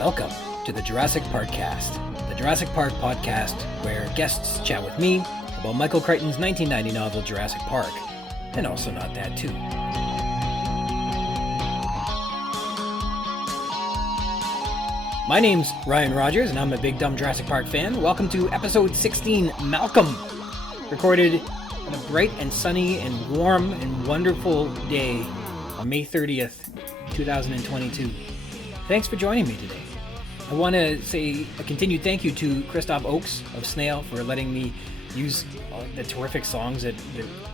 Welcome to the Jurassic Park-Cast, the Jurassic Park podcast where guests chat with me about Michael Crichton's 1990 novel Jurassic Park, and also not that too. My name's Ryan Rogers, and I'm a big dumb Jurassic Park fan. Welcome to episode 16, Malcolm, recorded on a bright and sunny and warm and wonderful day on May 30th, 2022. Thanks for joining me today. I want to say a continued thank you to Christoph Oakes of Snail for letting me use the terrific songs that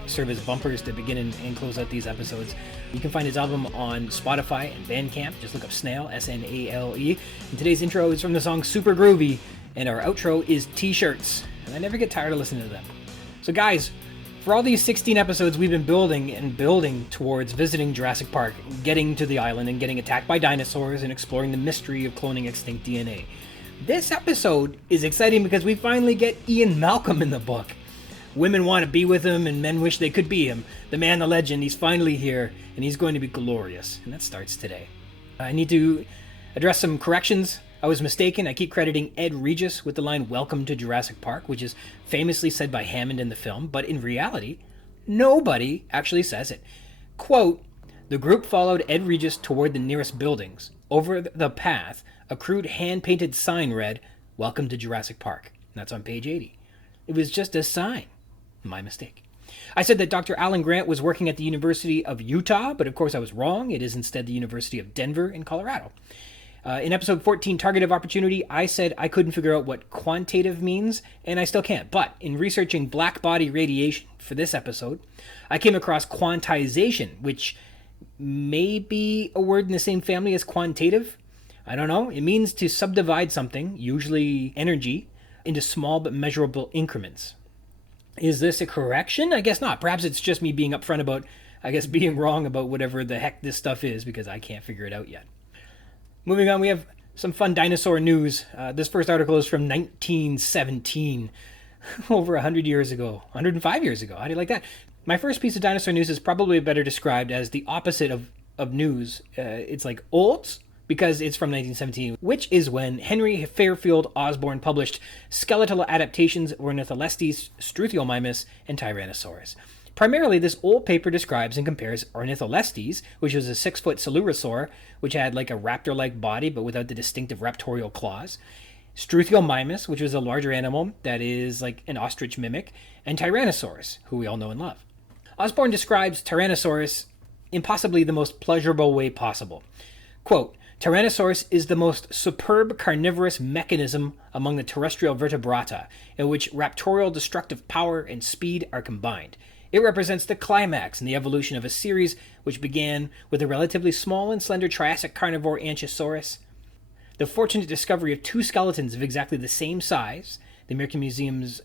serve as bumpers to begin and close out these episodes. You can find his album on Spotify and Bandcamp. Just look up Snail, S-N-A-L-E. And today's intro is from the song Super Groovy, and our outro is T-shirts. And I never get tired of listening to them. So guys, for all these 16 episodes, we've been building towards visiting Jurassic Park, getting to the island and getting attacked by dinosaurs and exploring the mystery of cloning extinct DNA. This episode is exciting because we finally get Ian Malcolm in the book. Women want to be with him and men wish they could be him. The man, the legend, he's finally here and he's going to be glorious. And that starts today. I need to address some corrections. I was mistaken. I keep crediting Ed Regis with the line "Welcome to Jurassic Park," which is famously said by Hammond in the film, but in reality, nobody actually says it. Quote, "The group followed Ed Regis toward the nearest buildings. Over the path, a crude hand-painted sign read, 'Welcome to Jurassic Park.'" That's on page 80. It was just a sign. My mistake. I said that Dr. Alan Grant was working at the University of Utah, but of course I was wrong. It is instead the University of Denver in Colorado. In episode 14, Target of Opportunity, I said I couldn't figure out what quantitative means, and I still can't. But in researching black body radiation for this episode, I came across quantization, which may be a word in the same family as quantitative. I don't know. It means to subdivide something, usually energy, into small but measurable increments. Is this a correction? I guess not. Perhaps it's just me being upfront about, being wrong about whatever the heck this stuff is, because I can't figure it out yet. Moving on, we have some fun dinosaur news. This first article is from 1917, over 100 years ago, 105 years ago. How do you like that? My first piece of dinosaur news is probably better described as the opposite of news. It's like olds, because it's from 1917, which is when Henry Fairfield Osborn published skeletal adaptations of Ornitholestes, Struthiomimus, and Tyrannosaurus. Primarily, this old paper describes and compares Ornitholestes, which was a 6-foot coelurosaur, which had like a raptor-like body but without the distinctive raptorial claws, Struthiomimus, which was a larger animal that is like an ostrich mimic, and Tyrannosaurus, who we all know and love. Osborn describes Tyrannosaurus in possibly the most pleasurable way possible. Quote, "Tyrannosaurus is the most superb carnivorous mechanism among the terrestrial vertebrata, in which raptorial destructive power and speed are combined. It represents the climax in the evolution of a series which began with a relatively small and slender Triassic carnivore Anchisaurus. The fortunate discovery of two skeletons of exactly the same size, the American Museum's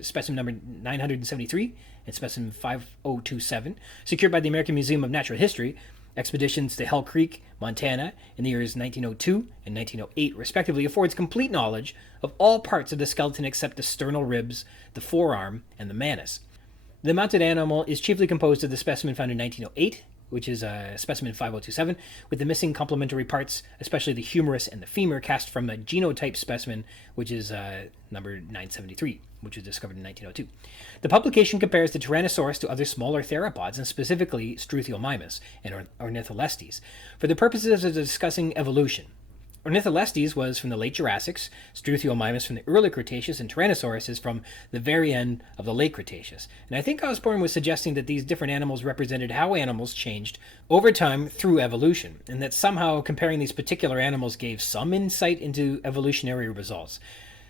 specimen number 973 and specimen 5027, secured by the American Museum of Natural History, expeditions to Hell Creek, Montana, in the years 1902 and 1908, respectively, affords complete knowledge of all parts of the skeleton except the sternal ribs, the forearm, and the manus. The mounted animal is chiefly composed of the specimen found in 1908, which is specimen 5027, with the missing complementary parts, especially the humerus and the femur, cast from a genotype specimen, which is number 973, which was discovered in 1902. The publication compares the Tyrannosaurus to other smaller theropods, and specifically Struthiomimus and Ornitholestes, for the purposes of discussing evolution. Ornitholestes was from the late Jurassic, Struthiomimus from the early Cretaceous, and Tyrannosaurus is from the very end of the late Cretaceous. And I think Osborn was suggesting that these different animals represented how animals changed over time through evolution, and that somehow comparing these particular animals gave some insight into evolutionary results.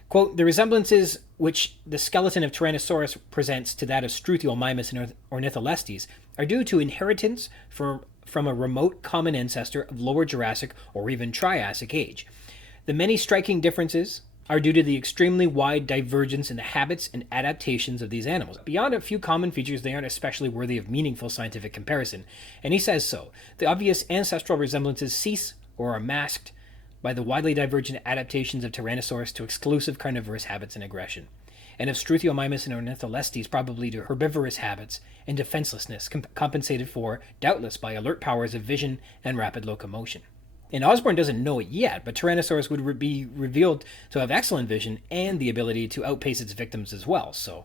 Quote, "The resemblances which the skeleton of Tyrannosaurus presents to that of Struthiomimus and Ornitholestes are due to inheritance from a remote common ancestor of lower Jurassic or even Triassic age. The many striking differences are due to the extremely wide divergence in the habits and adaptations of these animals. Beyond a few common features, they aren't especially worthy of meaningful scientific comparison." And he says so. "The obvious ancestral resemblances cease or are masked by the widely divergent adaptations of Tyrannosaurus to exclusive carnivorous habits and aggression, and of Struthiomimus and Ornitholestes probably to herbivorous habits and defenselessness compensated for, doubtless, by alert powers of vision and rapid locomotion." And Osborne doesn't know it yet, but Tyrannosaurus would be revealed to have excellent vision and the ability to outpace its victims as well. So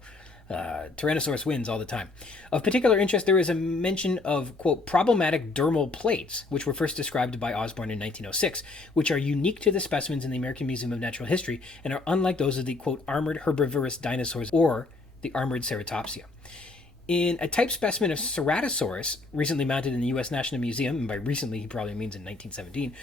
Tyrannosaurus wins all the time. Of particular interest, there is a mention of, quote, problematic dermal plates, which were first described by Osborne in 1906, which are unique to the specimens in the American Museum of Natural History and are unlike those of the, quote, armored herbivorous dinosaurs or the armored ceratopsia. In a type specimen of Ceratosaurus, recently mounted in the U.S. National Museum, and by recently he probably means in 1917,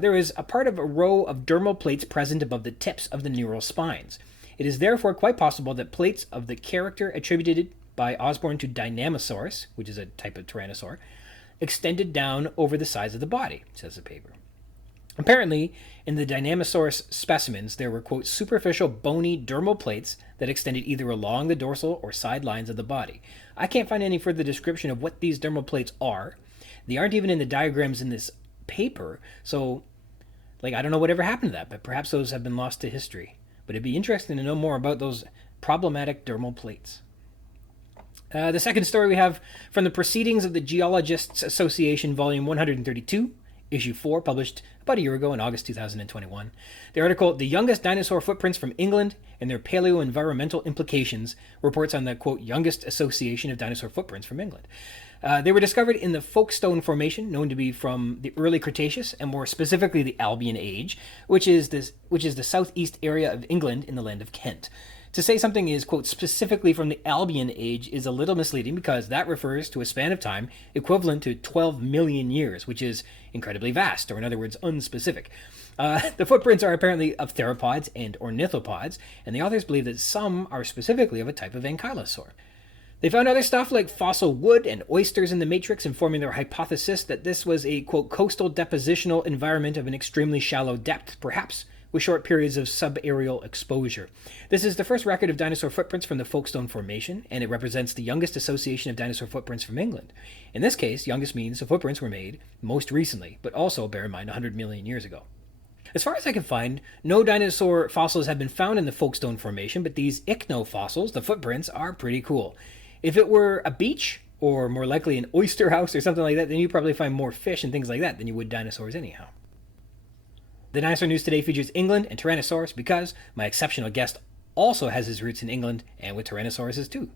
there is a part of a row of dermal plates present above the tips of the neural spines. It is therefore quite possible that plates of the character attributed by Osborne to Deinonychus, which is a type of tyrannosaur, extended down over the sides of the body, says the paper. Apparently, in the Deinonychus specimens, there were, quote, superficial bony dermal plates that extended either along the dorsal or side lines of the body. I can't find any further description of what these dermal plates are. They aren't even in the diagrams in this paper, so, I don't know whatever happened to that, but perhaps those have been lost to history. But it'd be interesting to know more about those problematic dermal plates. The second story we have from the Proceedings of the Geologists Association, Volume 132, Issue 4, published about a year ago in August 2021. The article, The Youngest Dinosaur Footprints from England and Their Paleo-Environmental Implications, reports on the, quote, youngest association of dinosaur footprints from England. They were discovered in the Folkestone Formation, known to be from the early Cretaceous, and more specifically the Albian Age, which is the southeast area of England in the land of Kent. To say something is, quote, specifically from the Albian Age is a little misleading because that refers to a span of time equivalent to 12 million years, which is incredibly vast, or in other words, unspecific. The footprints are apparently of theropods and ornithopods, and the authors believe that some are specifically of a type of ankylosaur. They found other stuff like fossil wood and oysters in the matrix, informing their hypothesis that this was a, quote, coastal depositional environment of an extremely shallow depth, perhaps with short periods of subaerial exposure. This is the first record of dinosaur footprints from the Folkestone Formation, and it represents the youngest association of dinosaur footprints from England. In this case, youngest means the footprints were made most recently, but also, bear in mind, 100 million years ago. As far as I can find, no dinosaur fossils have been found in the Folkestone Formation, but these ichnofossils, the footprints, are pretty cool. If it were a beach, or more likely an oyster house or something like that, then you'd probably find more fish and things like that than you would dinosaurs anyhow. The Dinosaur News today features England and Tyrannosaurus because my exceptional guest also has his roots in England and with Tyrannosauruses too.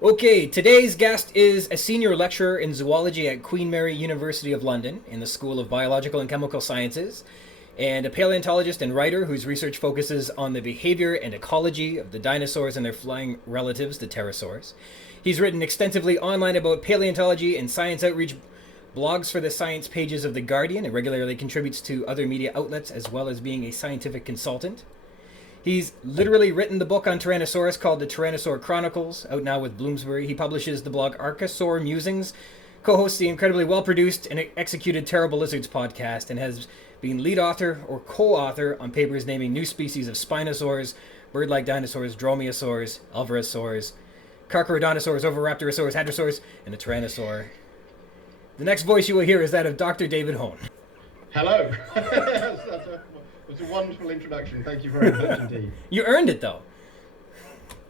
Okay, today's guest is a senior lecturer in zoology at Queen Mary University of London in the School of Biological and Chemical Sciences, and a paleontologist and writer whose research focuses on the behavior and ecology of the dinosaurs and their flying relatives, the pterosaurs. He's written extensively online about paleontology and science outreach, blogs for the science pages of The Guardian, and regularly contributes to other media outlets, as well as being a scientific consultant. He's literally written the book on Tyrannosaurus called The Tyrannosaur Chronicles, out now with Bloomsbury. He publishes the blog Archosaur Musings, co-hosts the incredibly well-produced and executed Terrible Lizards podcast, and has been lead author or co-author on papers naming new species of spinosaurs, bird-like dinosaurs, dromaeosaurs, alvarezsaurs, carcharodontosaurs, oviraptorosaurs, hadrosaurs, and a tyrannosaur. The next voice you will hear is that of Dr. David Hone. Hello. That's a wonderful introduction. Thank you very much indeed. You earned it, though.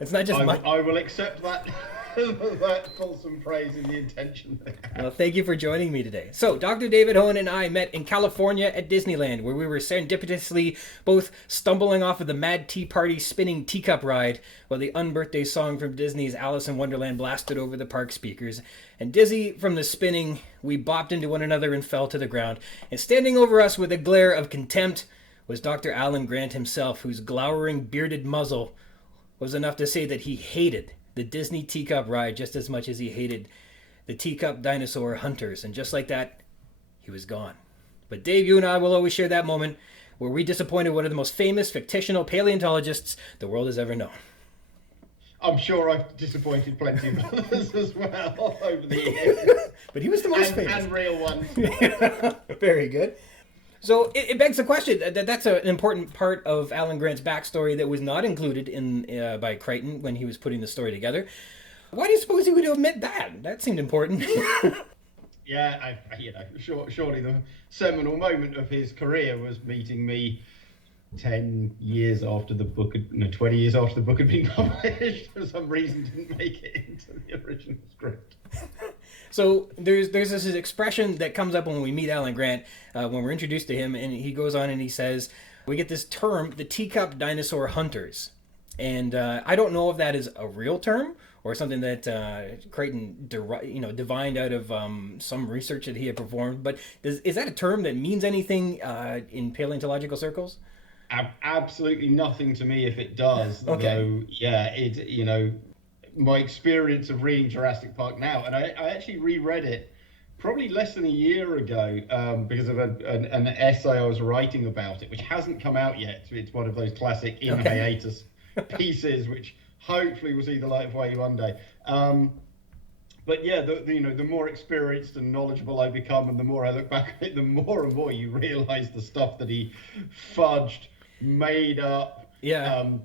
It's not just I will accept that that fulsome praise in the intention. Well, thank you for joining me today. So, Dr. David Hone and I met in California at Disneyland, where we were serendipitously both stumbling off of the Mad Tea Party spinning teacup ride while the unbirthday song from Disney's Alice in Wonderland blasted over the park speakers. And dizzy from the spinning, we bopped into one another and fell to the ground. And standing over us with a glare of contempt was Dr. Alan Grant himself, whose glowering bearded muzzle was enough to say that he hated the Disney teacup ride just as much as he hated the teacup dinosaur hunters. And just like that, he was gone. But Dave, you and I will always share that moment where we disappointed one of the most famous fictional paleontologists the world has ever known. I'm sure I've disappointed plenty of others as well over the years. But he was the most famous. And real ones. Very good. So it begs the question, that's an important part of Alan Grant's backstory that was not included in by Crichton when he was putting the story together. Why do you suppose he would omit that? That seemed important. Yeah, surely the seminal moment of his career was meeting me 10 years after the book, 20 years after the book had been published. For some reason didn't make it into the original script. So there's this expression that comes up when we meet Alan Grant, when we're introduced to him, and he goes on and he says, we get this term, the teacup dinosaur hunters. And I don't know if that is a real term or something that Crichton divined out of some research that he had performed. But is that a term that means anything in paleontological circles? Absolutely nothing to me if it does. Okay. Though, yeah, my experience of reading Jurassic Park now, and I actually reread it probably less than a year ago because of an essay I was writing about it, which hasn't come out yet. It's one of those classic in hiatus pieces, which hopefully will see the light of day one day. But yeah, the more experienced and knowledgeable I become, and the more I look back at it, the more and more you realise the stuff that he fudged, made up,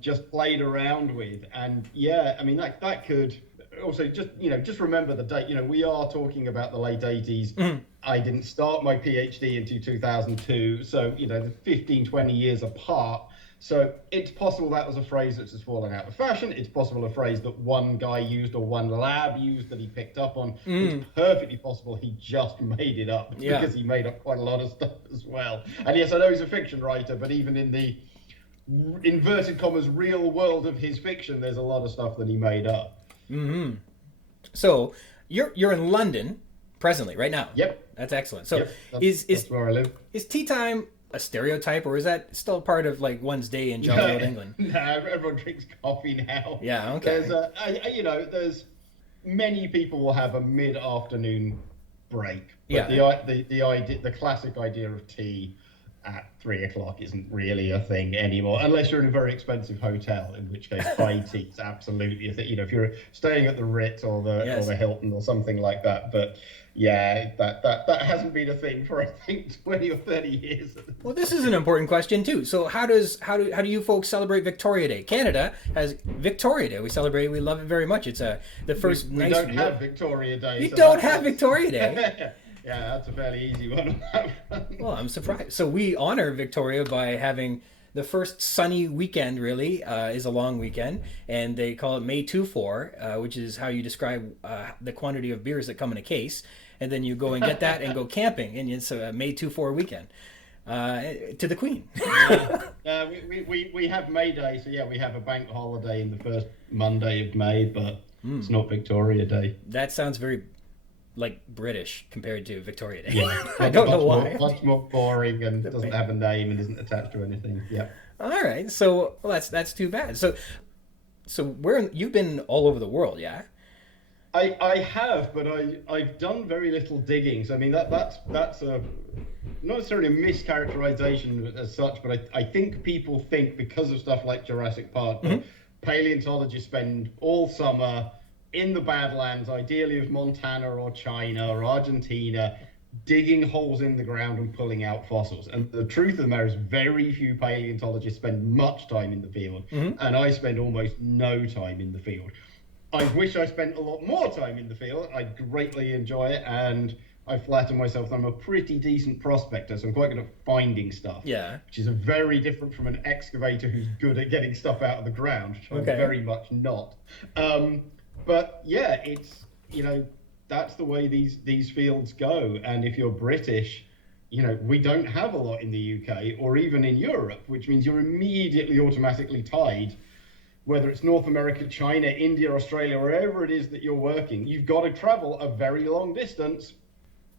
just played around with. And yeah, I mean that could also just remember the date. We are talking about the late 80s. I didn't start my PhD until 2002, so the 15-20 years apart. So it's possible that was a phrase that's just fallen out of fashion. It's possible a phrase that one guy used or one lab used that he picked up on. It's perfectly possible he just made it up because he made up quite a lot of stuff as well. And yes, I know he's a fiction writer, but even in the inverted commas real world of his fiction, there's a lot of stuff that he made up. Mm-hmm. So you're in London presently, right now. Yep. That's excellent. So that's where I live. Is tea time a stereotype, or is that still part of like one's day in jolly old England? No, everyone drinks coffee now. Yeah, okay. There's many people will have a mid-afternoon break. But the classic idea of tea at 3 o'clock isn't really a thing anymore, unless you're in a very expensive hotel, in which case high tea is absolutely a thing. If you're staying at the Ritz or the Hilton or something like that. But yeah, that hasn't been a thing for I think 20 or 30 years. Well, this is an important question too. So how do you folks celebrate Victoria Day? Canada has Victoria Day. We love it very much. It's the first we don't have Victoria Day. You don't have Victoria Day. Yeah, that's a fairly easy one. Well, I'm surprised. So we honor Victoria by having the first sunny weekend, really, is a long weekend, and they call it May 2-4, which is how you describe the quantity of beers that come in a case, and then you go and get that and go camping, and it's a May 2-4 weekend to the Queen. We have May Day, so yeah, we have a bank holiday in the first Monday of May, but it's not Victoria Day. That sounds very British compared to Victoria Day. Yeah, I don't know why. Much more boring and doesn't have a name and isn't attached to anything. Yeah. All right. So that's too bad. So you've been all over the world, yeah? I have, but I've done very little digging. So I mean that's a not necessarily a mischaracterization as such, but I think people think because of stuff like Jurassic Park, that paleontologists spend all summer in the Badlands, ideally of Montana or China or Argentina, digging holes in the ground and pulling out fossils. And the truth of the matter is very few paleontologists spend much time in the field, and I spend almost no time in the field. I wish I spent a lot more time in the field. I greatly enjoy it, and I flatter myself that I'm a pretty decent prospector, so I'm quite good at finding stuff. Yeah. Which is very different from an excavator who's good at getting stuff out of the ground, which I'm very much not. But yeah, it's, that's the way these fields go. And if you're British, we don't have a lot in the UK or even in Europe, which means you're immediately automatically tied, whether it's North America, China, India, Australia, wherever it is that you're working, you've got to travel a very long distance.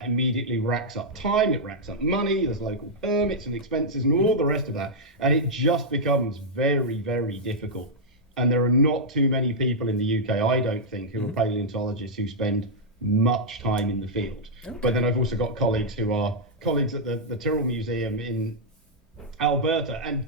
Immediately racks up time, it racks up money, there's local permits and expenses and all the rest of that. And it just becomes very, very difficult. And there are not too many people in the UK, I don't think, who are paleontologists who spend much time in the field. Okay. But then I've also got colleagues who are colleagues at the Tyrrell Museum in Alberta, and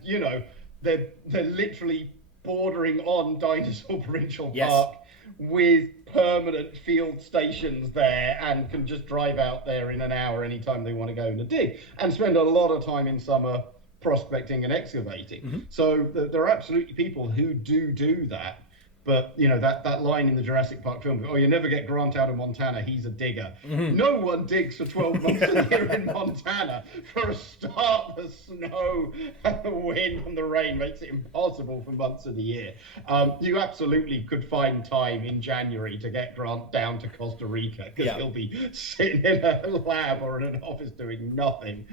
they're literally bordering on Dinosaur Provincial Park with permanent field stations there, and can just drive out there in an hour anytime they want to go and dig, and spend a lot of time in summer prospecting and excavating. So there are absolutely people who do that. But, that line in the Jurassic Park film, oh, you never get Grant out of Montana, he's a digger. No one digs for 12 months a year in Montana. For a start, the snow and the wind and the rain makes it impossible for months of the year. You absolutely could find time in January to get Grant down to Costa Rica, because he'll be sitting in a lab or in an office doing nothing.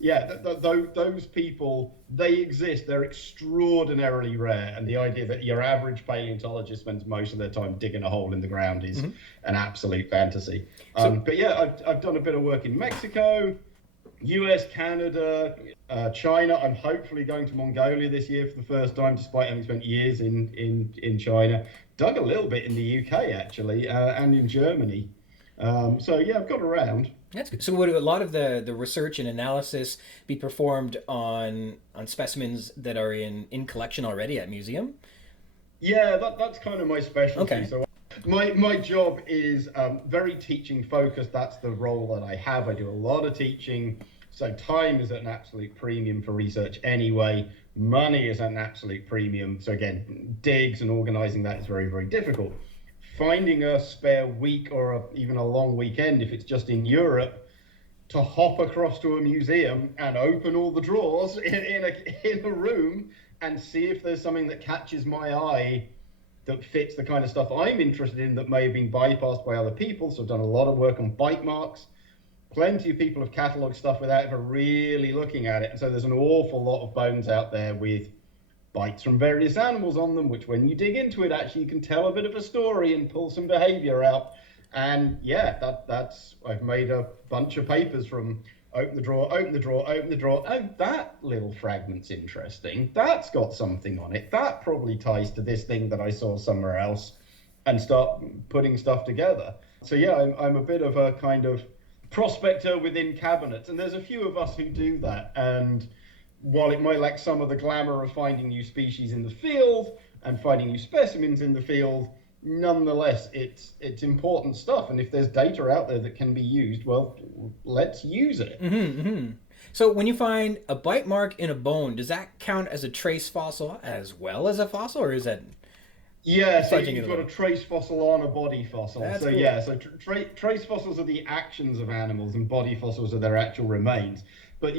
Those people, they exist. They're extraordinarily rare. And the idea that your average paleontologist spends most of their time digging a hole in the ground is an absolute fantasy. I've done a bit of work in Mexico, US, Canada, China. I'm hopefully going to Mongolia this year for the first time, despite having spent years in China. Dug a little bit in the UK, actually, and in Germany. I've got around. That's good. So would a lot of the research and analysis be performed on specimens that are in collection already at museum? Yeah, that's kind of my specialty. Okay. So my job is very teaching focused. That's the role that I have. I do a lot of teaching. So time is at an absolute premium for research anyway. Money is at an absolute premium. So again, digs and organizing that is very, very difficult. Finding a spare week or even a long weekend, if it's just in Europe, to hop across to a museum and open all the drawers in a room and see if there's something that catches my eye that fits the kind of stuff I'm interested in that may have been bypassed by other people. So I've done a lot of work on bite marks. Plenty of people have catalogued stuff without ever really looking at it. And so there's an awful lot of bones out there with bites from various animals on them, which when you dig into it, actually you can tell a bit of a story and pull some behavior out. And that's I've made a bunch of papers from open the drawer, open the drawer, open the drawer. Oh, that little fragment's interesting. That's got something on it. That probably ties to this thing that I saw somewhere else, and start putting stuff together. So I'm a bit of a kind of prospector within cabinets, and there's a few of us who do that. And while it might lack some of the glamour of finding new species in the field and finding new specimens in the field, nonetheless, it's important stuff. And if there's data out there that can be used, well, let's use it. So when you find a bite mark in a bone, does that count as a trace fossil as well as a fossil, or is that... Yeah, so you've got a trace fossil on a body fossil. That's so cool. Yeah, so trace fossils are the actions of animals, and body fossils are their actual remains. But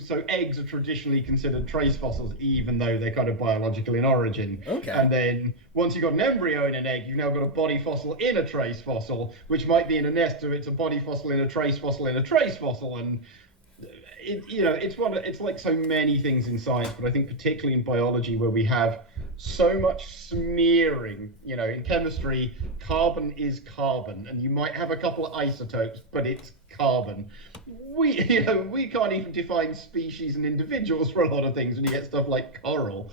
so eggs are traditionally considered trace fossils, even though they're kind of biological in origin. Okay. And then once you've got an embryo in an egg, you've now got a body fossil in a trace fossil, which might be in a nest, so it's a body fossil in a trace fossil in a trace fossil. And it's like so many things in science, but I think particularly in biology, where we have so much smearing. In chemistry, carbon is carbon, and you might have a couple of isotopes, but it's carbon. We can't even define species and individuals for a lot of things when you get stuff like coral.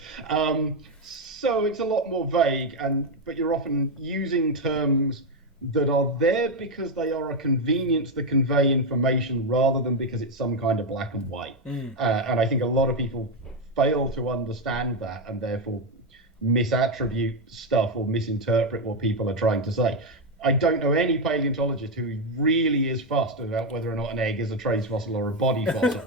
So it's a lot more vague, but you're often using terms that are there because they are a convenience to convey information rather than because it's some kind of black and white. And I think a lot of people fail to understand that, and therefore misattribute stuff or misinterpret what people are trying to say. I don't know any paleontologist who really is fussed about whether or not an egg is a trace fossil or a body fossil.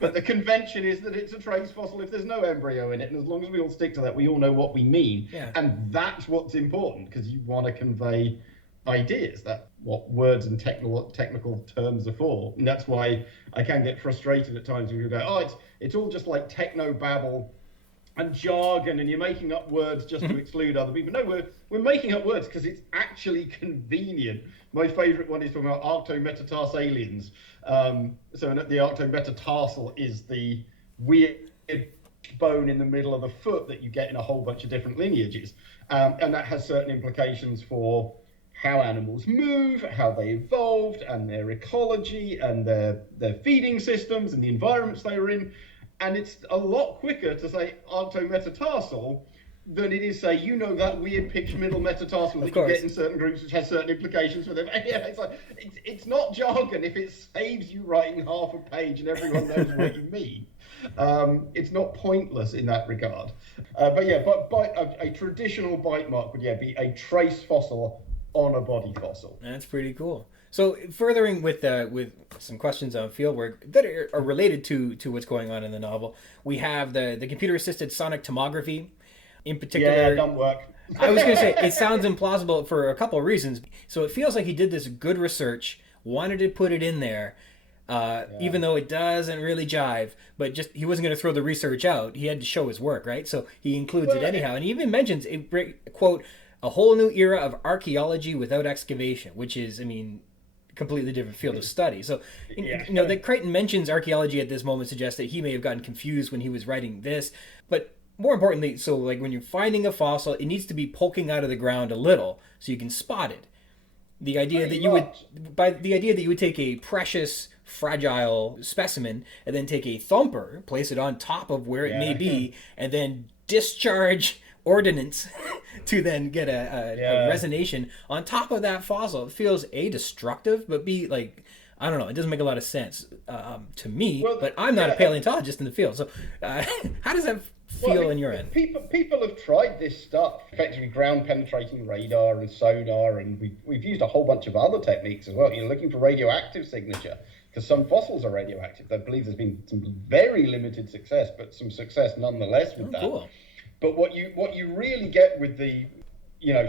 But the convention is that it's a trace fossil if there's no embryo in it. And as long as we all stick to that, we all know what we mean. Yeah. And that's what's important, because you want to convey ideas. That's what words and technical terms are for. And that's why I can get frustrated at times when people go, it's all just like techno babble and jargon, and you're making up words just to exclude other people. No, we're making up words because it's actually convenient. My favourite one is talking about arctometatarsalines. So the arctometatarsal is the weird bone in the middle of the foot that you get in a whole bunch of different lineages. And that has certain implications for how animals move, how they evolved, and their ecology, and their feeding systems, and the environments they were in. And it's a lot quicker to say arctometatarsal than it is say, that weird pitched middle metatarsal that you get in certain groups, which has certain implications for them. It's not jargon if it saves you writing half a page and everyone knows what you mean. It's not pointless in that regard. But a traditional bite mark would be a trace fossil on a body fossil. That's pretty cool. So furthering with some questions on fieldwork that are related to what's going on in the novel, we have the computer-assisted sonic tomography. In particular, Yeah, it don't work. I was going to say, it sounds implausible for a couple of reasons. So it feels like he did this good research, wanted to put it in there, even though it doesn't really jive, but just he wasn't going to throw the research out. He had to show his work, right? So he includes it anyhow. And he even mentions, quote, a whole new era of archaeology without excavation, which is, I mean, completely different field of study. So, that Crichton mentions archaeology at this moment suggests that he may have gotten confused when he was writing this. But more importantly, so like when you're finding a fossil, it needs to be poking out of the ground a little so you can spot it. The idea that you would take a precious, fragile specimen and then take a thumper, place it on top of where it may be, and then discharge ordnance to then get a resonation on top of that fossil, it feels A, destructive, but B, like, I don't know, it doesn't make a lot of sense to me, but I'm not a paleontologist in the field. So how does that feel in your end? People have tried this stuff, effectively ground penetrating radar and sonar, and we've used a whole bunch of other techniques as well. You're looking for radioactive signature, because some fossils are radioactive. I believe there's been some very limited success, but some success nonetheless with that. Cool. But what you really get with the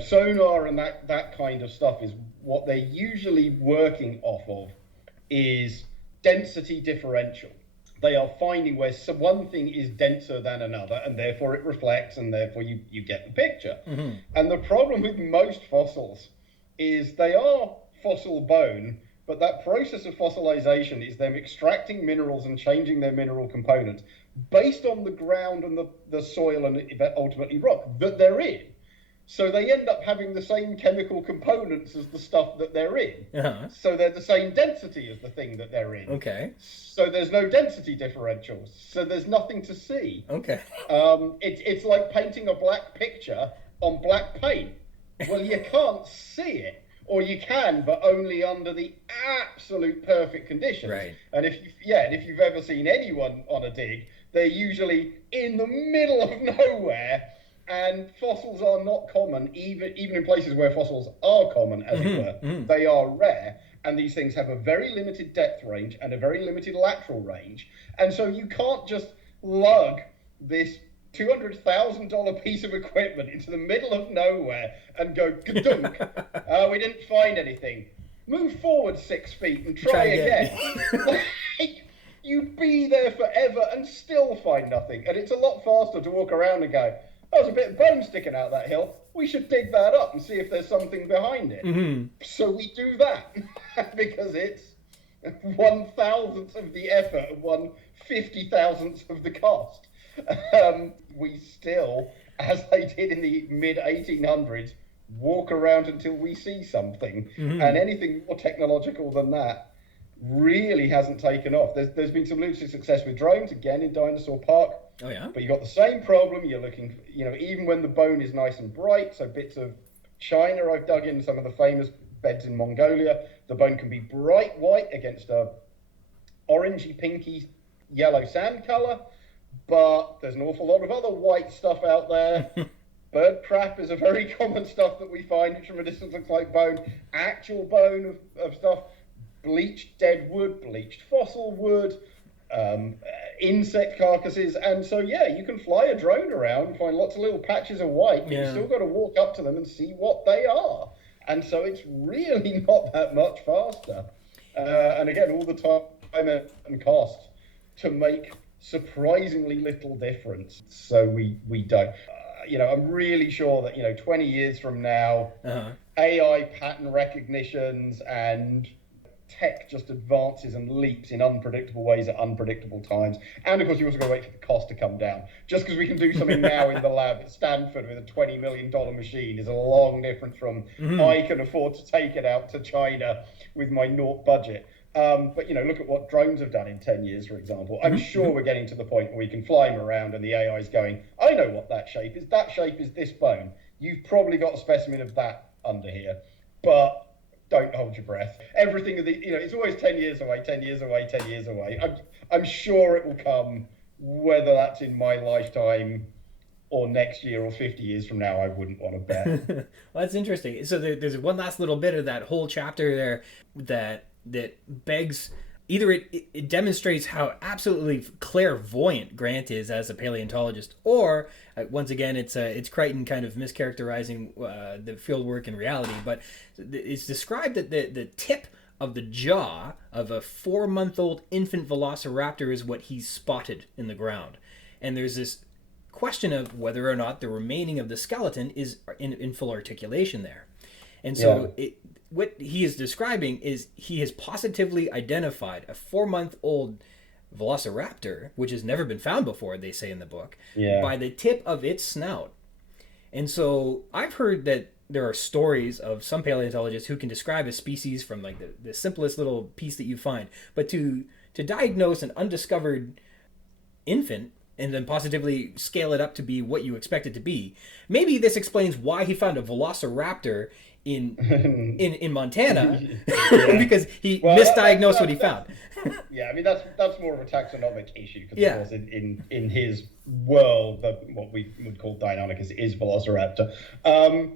sonar and that kind of stuff is what they're usually working off of is density differential. They are finding where one thing is denser than another, and therefore it reflects, and therefore you get the picture. Mm-hmm. And the problem with most fossils is they are fossil bone, but that process of fossilization is them extracting minerals and changing their mineral components based on the ground and the soil and ultimately rock that they're in. So they end up having the same chemical components as the stuff that they're in. Uh-huh. So they're the same density as the thing that they're in. Okay. So there's no density differentials. So there's nothing to see. Okay. It's like painting a black picture on black paint. Well, you can't see it. Or you can, but only under the absolute perfect conditions. Right. And if you've ever seen anyone on a dig, they're usually in the middle of nowhere. And fossils are not common, even in places where fossils are common, as it were. Mm-hmm. They are rare, and these things have a very limited depth range and a very limited lateral range. And so you can't just lug this $200,000 piece of equipment into the middle of nowhere and go, gadunk, we didn't find anything. Move forward 6 feet and try again. You'd be there forever and still find nothing. And it's a lot faster to walk around and go, there's a bit of bone sticking out that hill. We should dig that up and see if there's something behind it. Mm-hmm. So we do that because it's 1/1000th of the effort and 1/50,000th of the cost. We still, as they did in the mid-1800s, walk around until we see something. Mm-hmm. And anything more technological than that really hasn't taken off. There's been some limited success with drones, again, in Dinosaur Park. Oh, yeah? But you've got the same problem. You're looking, even when the bone is nice and bright, so bits of China I've dug in, some of the famous beds in Mongolia, the bone can be bright white against a orangey, pinky, yellow sand color, but there's an awful lot of other white stuff out there. Bird crap is a very common stuff that we find, which from a distance looks like bone. Actual bone of stuff, bleached dead wood, bleached fossil wood, insect carcasses, and so you can fly a drone around and find lots of little patches of white, but you've still got to walk up to them and see what they are, and so it's really not that much faster, and again, all the time and cost to make surprisingly little difference. So we don't. I'm really sure that 20 years from now, AI pattern recognitions and tech just advances and leaps in unpredictable ways at unpredictable times. And of course, you also got to wait for the cost to come down. Just because we can do something now in the lab at Stanford with a $20 million machine is a long difference from I can afford to take it out to China with my naught budget. But look at what drones have done in 10 years, for example. I'm sure we're getting to the point where we can fly them around and the AI is going, I know what that shape is. That shape is this bone. You've probably got a specimen of that under here. But don't hold your breath. Everything, it's always 10 years away, 10 years away, 10 years away. I'm sure it will come, whether that's in my lifetime or next year or 50 years from now, I wouldn't want to bet. Well, that's interesting. So there's one last little bit of that whole chapter there that begs either it demonstrates how absolutely clairvoyant Grant is as a paleontologist, or once again it's Crichton kind of mischaracterizing the field work in reality. But it's described that the tip of the jaw of a 4-month-old infant Velociraptor is what he's spotted in the ground, and there's this question of whether or not the remaining of the skeleton is in full articulation there. And so what he is describing is he has positively identified a 4-month-old Velociraptor, which has never been found before, they say in the book, by the tip of its snout. And so I've heard that there are stories of some paleontologists who can describe a species from like the simplest little piece that you find. But to diagnose an undiscovered infant and then positively scale it up to be what you expect it to be, maybe this explains why he found a Velociraptor in Montana, because he misdiagnosed what he found. Yeah, I mean that's more of a taxonomic issue, because of course in his world, what we would call Deinonychus is Velociraptor. Ollie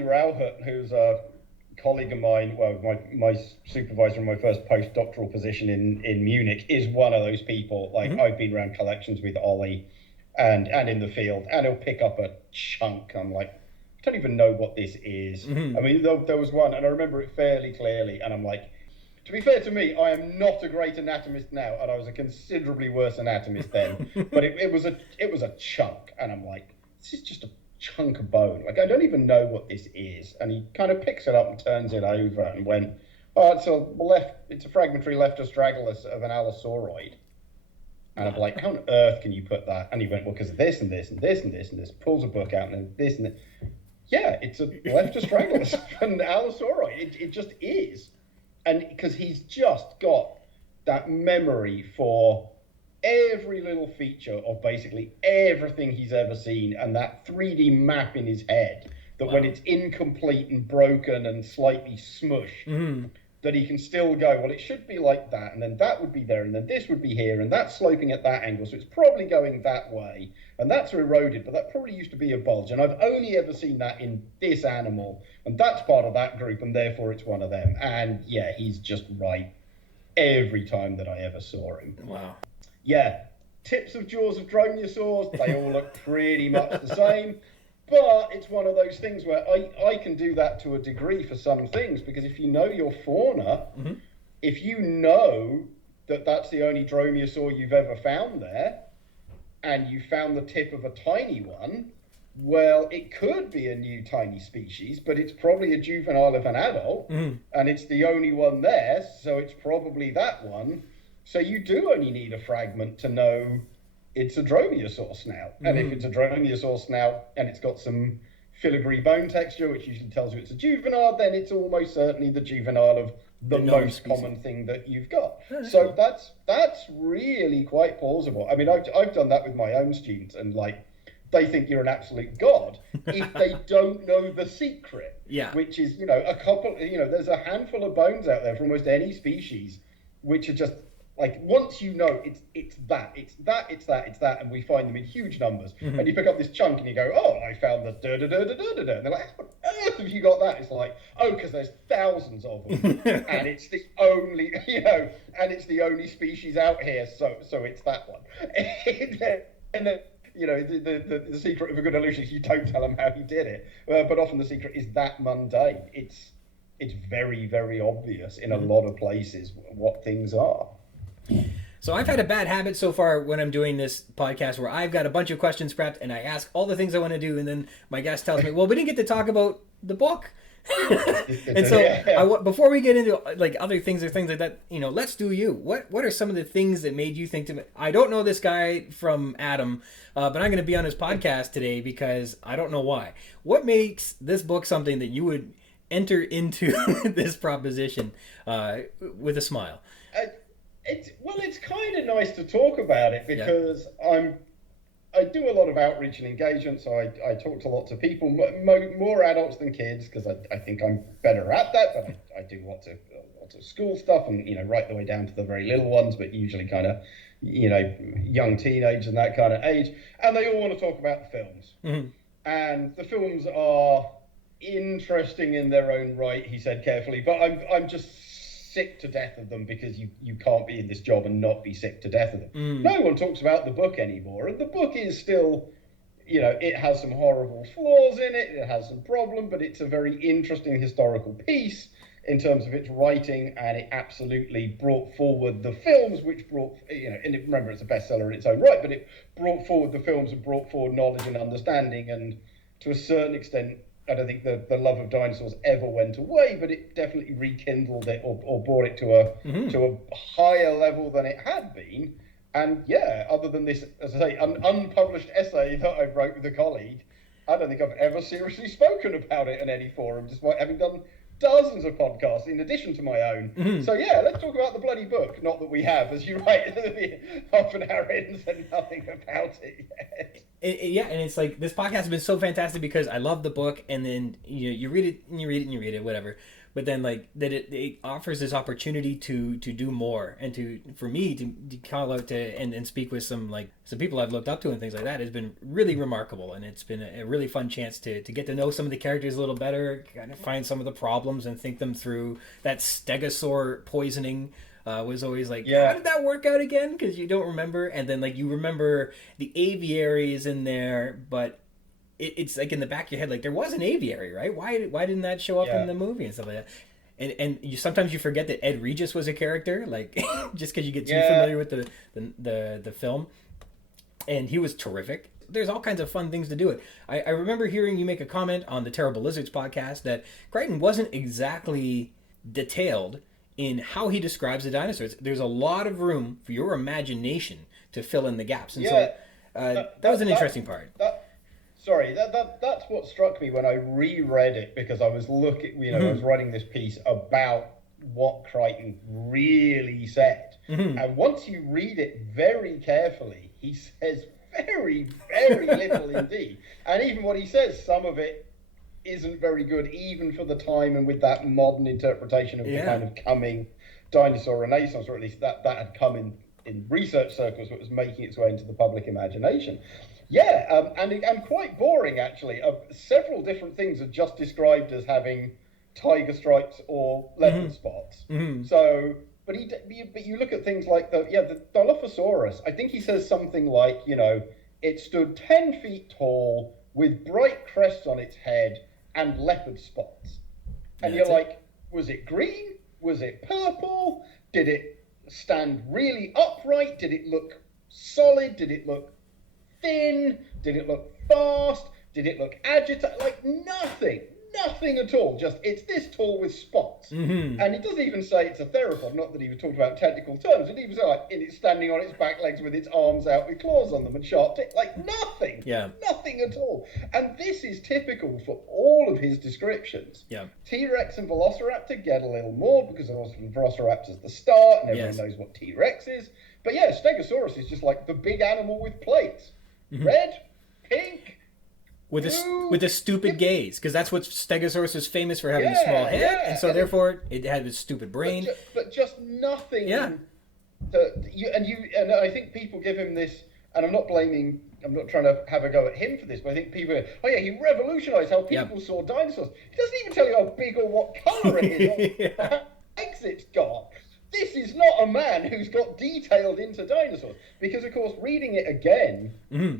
Rauhut, who's a colleague of mine, my supervisor in my first postdoctoral position in Munich, is one of those people. Like, I've been around collections with Ollie and in the field, and he'll pick up a chunk. I'm like, I don't even know what this is. I mean, there was one, and I remember it fairly clearly, and I'm like, to be fair to me, I am not a great anatomist now, and I was a considerably worse anatomist then. But it was a chunk, and I'm like, this is just a chunk of bone. Like, I don't even know what this is. And he kind of picks it up and turns it over and went, oh, it's a fragmentary left astragalus of an allosauride. And I'm like, how on earth can you put that? And he went, well, because of this and this and this and this and this. Pulls a book out and then this and that. Yeah, it's a left astragalus of an allosauride. It just is. And because he's just got that memory for every little feature of basically everything he's ever seen, and that 3D map in his head that when it's incomplete and broken and slightly smushed, that he can still go, well, it should be like that, and then that would be there, and then this would be here, and that's sloping at that angle, so it's probably going that way, and that's eroded, but that probably used to be a bulge, and I've only ever seen that in this animal, and that's part of that group, and therefore it's one of them. And yeah, he's just right every time that I ever saw him. Wow. Yeah, tips of jaws of dromaeosaurs, they all look pretty much the same. But it's one of those things where I can do that to a degree for some things, because if you know your fauna, if you know that that's the only dromaeosaur you've ever found there, and you found the tip of a tiny one, well, it could be a new tiny species, but it's probably a juvenile of an adult, and it's the only one there, so it's probably that one. So you do only need a fragment to know it's a dromaeosaur snout. And if it's a dromaeosaur snout and it's got some filigree bone texture, which usually tells you it's a juvenile, then it's almost certainly the juvenile of the most common thing that you've got. So that's really quite plausible. I mean, I've done that with my own students, and like, they think you're an absolute god if they don't know the secret. Which is, there's a handful of bones out there for almost any species, which are just, like, once you know it's that, and we find them in huge numbers, and you pick up this chunk and you go, oh, I found the da-da-da-da-da-da-da, and they're like, how on earth have you got that? It's like, oh, because there's thousands of them, and it's the only, and it's the only species out here, so it's that one. And then, the secret of a good illusion is you don't tell them how you did it, but often the secret is that mundane. It's very, very obvious in a lot of places what things are. So I've had a bad habit so far when I'm doing this podcast where I've got a bunch of questions prepped and I ask all the things I want to do, and then my guest tells me, well, we didn't get to talk about the book. And so before we get into like other things or things like that, let's do you. What are some of the things that made you think I don't know this guy from Adam, but I'm going to be on his podcast today because I don't know why. What makes this book something that you would enter into this proposition with a smile? It's kind of nice to talk about it because I do a lot of outreach and engagement, so I talk to lots of people, more adults than kids, because I think I'm better at that, but I do lots of school stuff, and right the way down to the very little ones, but usually kind of young teenage and that kind of age, and they all want to talk about the films, and the films are interesting in their own right, he said carefully, but I'm just sick to death of them because you can't be in this job and not be sick to death of them. No one talks about the book anymore, and the book is still, it has some horrible flaws in it, it has some problem, but it's a very interesting historical piece in terms of its writing, and it absolutely brought forward the films, which brought, and remember, it's a bestseller in its own right, but it brought forward the films and brought forward knowledge and understanding, and to a certain extent, I don't think the love of dinosaurs ever went away, but it definitely rekindled it or brought it to a higher level than it had been. And yeah, other than this, as I say, an unpublished essay that I wrote with a colleague, I don't think I've ever seriously spoken about it in any forum, despite having done dozens of podcasts in addition to my own. So yeah, let's talk about the bloody book. Not that we have, as you write, half an hour in and said nothing about it yet. Yeah, and it's like, this podcast has been so fantastic because I love the book, and then you read it and you read it and you read it, whatever. But then like that it offers this opportunity to do more, and for me to call out to and speak with some people I've looked up to and things like that has been really remarkable, and it's been a really fun chance to get to know some of the characters a little better, kind of find some of the problems and think them through. That stegosaur poisoning was always like, how did that work out again? Because you don't remember, and then like you remember the aviary is in there, but it's like in the back of your head, like there was an aviary, right? Why didn't that show up in the movie and stuff like that? And sometimes you forget that Ed Regis was a character, like just because you get too familiar with the film, and he was terrific. There's all kinds of fun things to do it. I remember hearing you make a comment on the Terrible Lizards podcast that Crichton wasn't exactly detailed in how he describes the dinosaurs. There's a lot of room for your imagination to fill in the gaps, and so that was an interesting part. That's what struck me when I reread it, because I was looking, I was writing this piece about what Crichton really said. And once you read it very carefully, he says very, very little indeed. And even what he says, some of it isn't very good, even for the time and with that modern interpretation of the kind of coming dinosaur renaissance, or at least that had come in research circles, but was making its way into the public imagination. Yeah, and quite boring, actually. Several different things are just described as having tiger stripes or leopard spots. So, but you look at things like the Dilophosaurus. I think he says something like, it stood 10 feet tall with bright crests on its head and leopard spots. And you're like, was it green? Was it purple? Did it stand really upright? Did it look solid? Did it look thin? Did it look fast? Did it look agitated? Like nothing at all. Just, it's this tall with spots. And it doesn't even say it's a theropod, not that he was talking about technical terms. It even says like, it's standing on its back legs with its arms out with claws on them and sharp tips. Like nothing. Nothing at all. And this is typical for all of his descriptions. T-Rex and Velociraptor get a little more because Velociraptor's the start and everyone knows what T-Rex is. But yeah, Stegosaurus is just like the big animal with plates. Red, pink, with a stupid gaze, because that's what Stegosaurus was famous for, having a small head, and so therefore it had a stupid brain. But just nothing. And I think people give him this, and I'm not trying to have a go at him for this, but I think people, he revolutionized how people saw dinosaurs. He doesn't even tell you how big or what color it is, or how legs it's got. This is not a man who's got detailed into dinosaurs, because of course reading it again,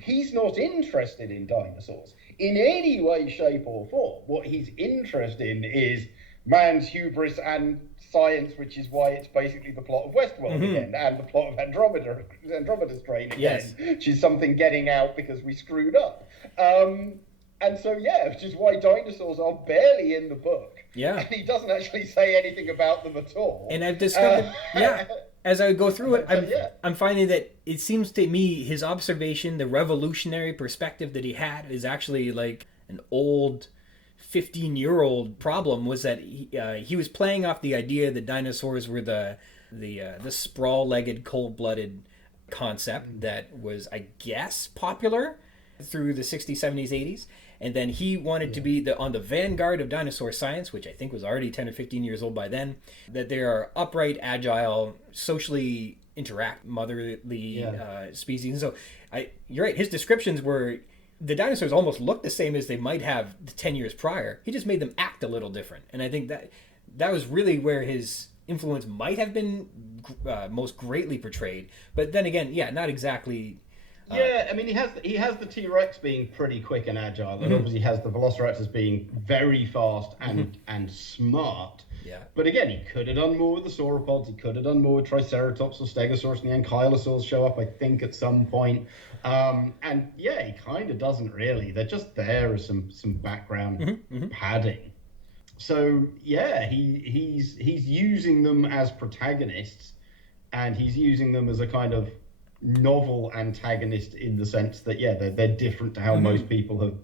he's not interested in dinosaurs in any way, shape or form. What he's interested in is man's hubris and science, which is why it's basically the plot of Westworld again, and the plot of Andromeda Strain again, which is something getting out because we screwed up. And so, which is why dinosaurs are barely in the book. And he doesn't actually say anything about them at all. And I've discovered, as I go through it, I'm finding that it seems to me his observation, the revolutionary perspective that he had, is actually like an old 15-year-old problem, was that he was playing off the idea that dinosaurs were the sprawl-legged, cold-blooded concept that was, I guess, popular through the 60s, 70s, 80s. And then he wanted to be on the vanguard of dinosaur science, which I think was already 10 or 15 years old by then, that they are upright, agile, socially motherly species. And so you're right, his descriptions were, the dinosaurs almost looked the same as they might have 10 years prior. He just made them act a little different. And I think that was really where his influence might have been most greatly portrayed, but then again, yeah, not exactly. Yeah, I mean, he has the T-Rex being pretty quick and agile, and obviously has the Velociraptors being very fast and smart. Yeah. But again, he could have done more with the sauropods. He could have done more with Triceratops or Stegosaurus, and the Ankylosaurs show up, I think, at some point. And yeah, he kind of doesn't really. They're just there as some background padding. So yeah, he's using them as protagonists, and he's using them as a kind of novel antagonist in the sense that they're different to how most people have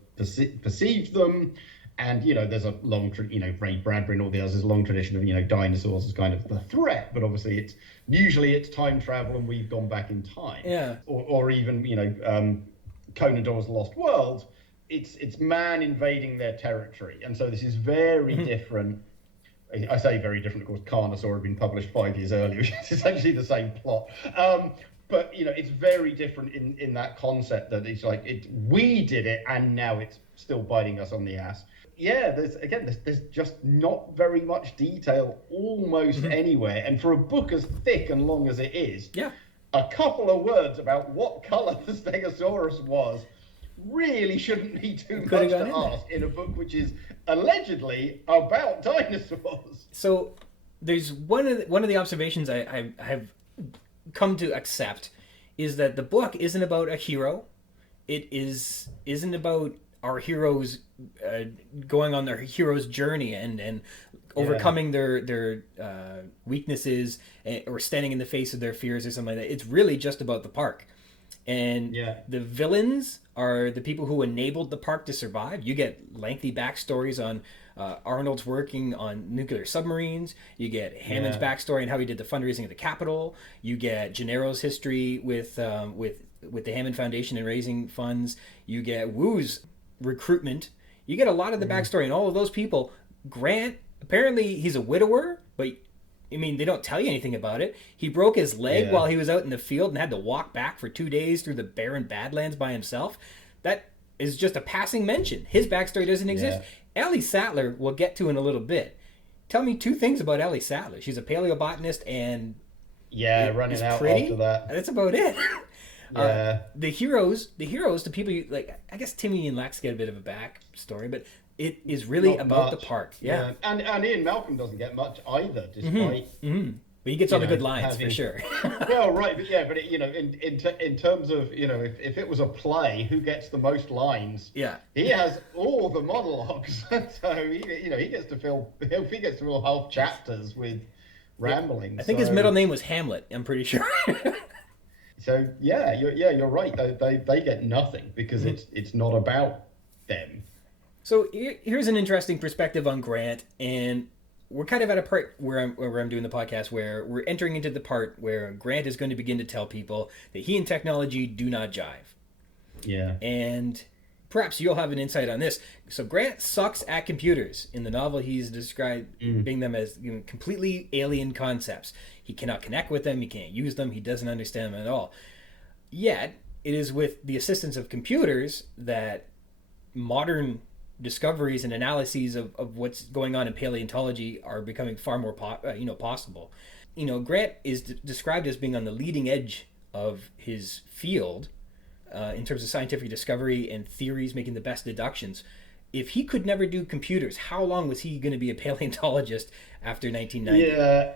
perceived them. And there's a long Ray Bradbury and all the others, there's a long tradition of dinosaurs as kind of the threat, but obviously it's usually time travel and we've gone back in time, or even Conan Doyle's Lost World, it's man invading their territory. And so this is very different. I say very different, of course. Carnosaur had been published 5 years earlier, which is essentially the same plot. But it's very different in that concept that it's like we did it and now it's still biting us on the ass. Yeah, there's just not very much detail almost anywhere. And for a book as thick and long as it is, a couple of words about what color the Stegosaurus was really shouldn't be too much to ask in a book which is allegedly about dinosaurs. So there's one of the observations I have come to accept is that the book isn't about a hero. It isn't about our heroes going on their hero's journey and overcoming their weaknesses or standing in the face of their fears or something like that. It's really just about the park. And the villains are the people who enabled the park to survive. You get lengthy backstories on Arnold's working on nuclear submarines. You get Hammond's backstory and how he did the fundraising at the Capitol. You get Gennaro's history with the Hammond Foundation and raising funds. You get Wu's recruitment. You get a lot of the backstory and all of those people. Grant, apparently he's a widower, but I mean, they don't tell you anything about it. He broke his leg while he was out in the field and had to walk back for 2 days through the barren Badlands by himself. That is just a passing mention. His backstory doesn't exist. Ellie Sattler we'll get to in a little bit. Tell me 2 things about Ellie Sattler. She's a paleobotanist and running out pretty. After that. That's about it. The heroes, the people you like. I guess Timmy and Lex get a bit of a backstory, but it is really not about much. The park. Yeah. And Ian Malcolm doesn't get much either, despite. But he gets all the good lines for sure. Well, right, but in terms of if it was a play, who gets the most lines? Yeah, he has all the monologues, so he gets to fill half chapters with rambling. I think his middle name was Hamlet. I'm pretty sure. So you're right. They get nothing because it's not about them. So here's an interesting perspective on Grant, and we're kind of at a part where I'm doing the podcast where we're entering into the part where Grant is going to begin to tell people that he and technology do not jive. Yeah. And perhaps you'll have an insight on this. So Grant sucks at computers. In the novel, he's describing them as completely alien concepts. He cannot connect with them. He can't use them. He doesn't understand them at all. Yet, it is with the assistance of computers that modern discoveries and analyses of what's going on in paleontology are becoming far more possible. Grant is described as being on the leading edge of his field in terms of scientific discovery and theories, making the best deductions. If he could never do computers, how long was he going to be a paleontologist after 1990? Yeah,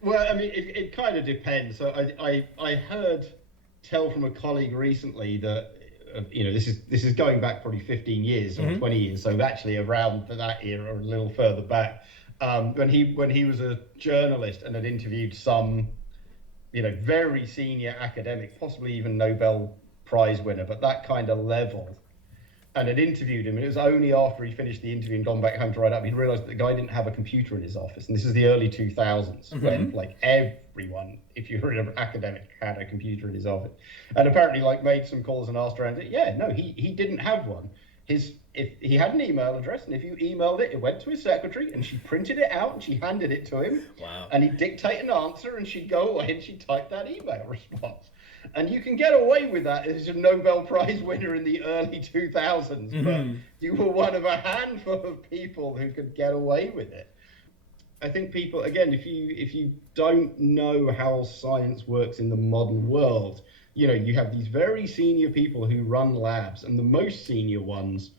well, I mean, it kind of depends. So I heard tell from a colleague recently that this is going back probably 15 years or 20 years, so actually around that era, or a little further back, when he was a journalist and had interviewed some, very senior academic, possibly even Nobel Prize winner, but that kind of level, and had interviewed him. And it was only after he finished the interview and gone back home to write up, he'd realised that the guy didn't have a computer in his office. And this is the early 2000s when everyone, if you were an academic, had a computer in his office. And apparently made some calls and asked around. He didn't have one. If he had an email address, and if you emailed it, it went to his secretary, and she printed it out and she handed it to him. Wow. And he'd dictate an answer, and she'd go away and she'd type that email response. And you can get away with that as a Nobel Prize winner in the early 2000s, but you were one of a handful of people who could get away with it. I think people, again, if you don't know how science works in the modern world, you have these very senior people who run labs, and the most senior ones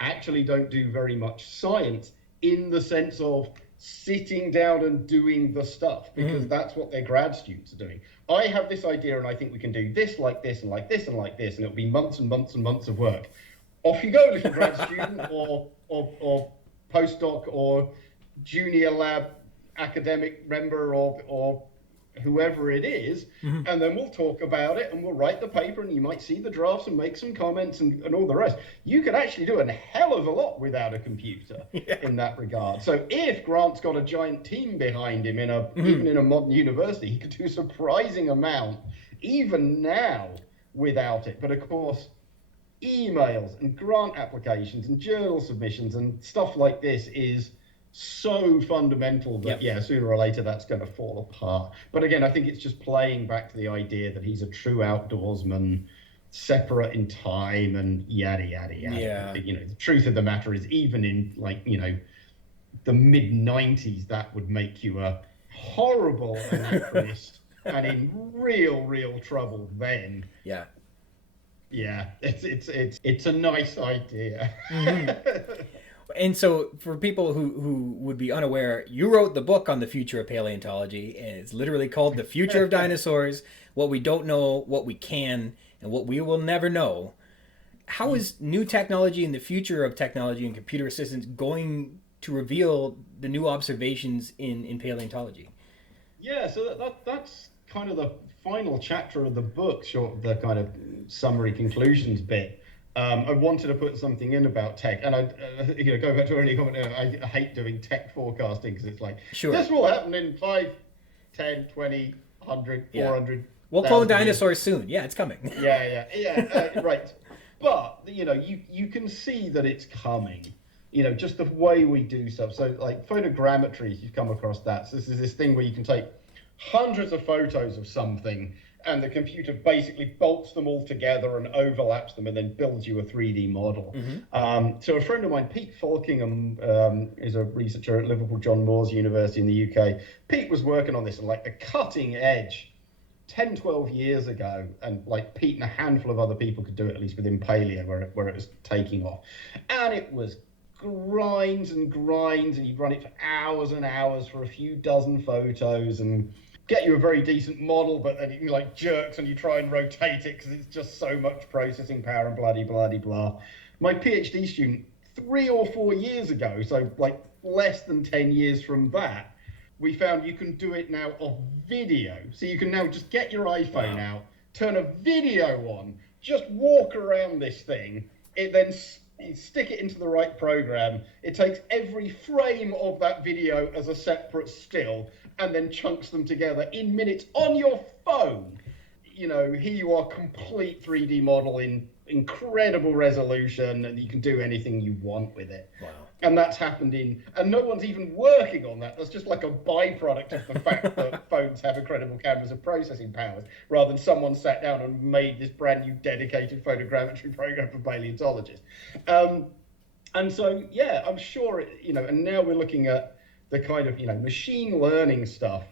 actually don't do very much science in the sense of sitting down and doing the stuff, because that's what their grad students are doing. I have this idea and I think we can do this, like this, and like this, and like this, and it'll be months and months and months of work. Off you go, little grad student or postdoc or junior lab academic member or whoever it is, and then we'll talk about it and we'll write the paper, and you might see the drafts and make some comments and all the rest. You could actually do a hell of a lot without a computer in that regard. So if Grant's got a giant team behind him even in a modern university, he could do a surprising amount even now without it. But of course, emails and grant applications and journal submissions and stuff like this is so fundamental that sooner or later that's going to fall apart. But again, I think it's just playing back to the idea that he's a true outdoorsman, separate in time, and yada yada yada. The truth of the matter is, even in the mid 90s, that would make you a horrible anachronist and in real trouble then. It's a nice idea. And so for people who would be unaware, you wrote the book on the future of paleontology, and it's literally called The Future of Dinosaurs, What We Don't Know, What We Can, and What We Will Never Know. How is new technology and the future of technology and computer assistance going to reveal the new observations in paleontology? Yeah, so that's kind of the final chapter of the book, short of the kind of summary conclusions bit. I wanted to put something in about tech, and I go back to earlier comment. I hate doing tech forecasting because it's like, this will happen in 5, 10, 20, 100, 400. We'll clone dinosaurs soon. Yeah, it's coming. Right. But you can see that it's coming. Just the way we do stuff. So like photogrammetry, if you've come across that. So this is this thing where you can take hundreds of photos of something, and the computer basically bolts them all together and overlaps them and then builds you a 3D model. So a friend of mine, Pete Falkingham, is a researcher at Liverpool John Moores University in the UK. Pete was working on this at the cutting edge 10, 12 years ago, and Pete and a handful of other people could do it, at least within paleo, where it was taking off. And it was grinds, and you'd run it for hours and hours for a few dozen photos and get you a very decent model, but then it jerks and you try and rotate it because it's just so much processing power and bloody blah. My PhD student 3 or 4 years ago, so less than 10 years from that, we found you can do it now of video. So you can now just get your iPhone out, turn a video on, just walk around this thing. It then you stick it into the right program. It takes every frame of that video as a separate still and then chunks them together in minutes on your phone. Here you are, complete 3D model in incredible resolution, and you can do anything you want with it. Wow. And that's happened and no one's even working on that. That's just like a byproduct of the fact that phones have incredible cameras and processing powers, rather than someone sat down and made this brand new dedicated photogrammetry program for paleontologists. And so, I'm sure, and now we're looking at the kind of, machine learning stuff.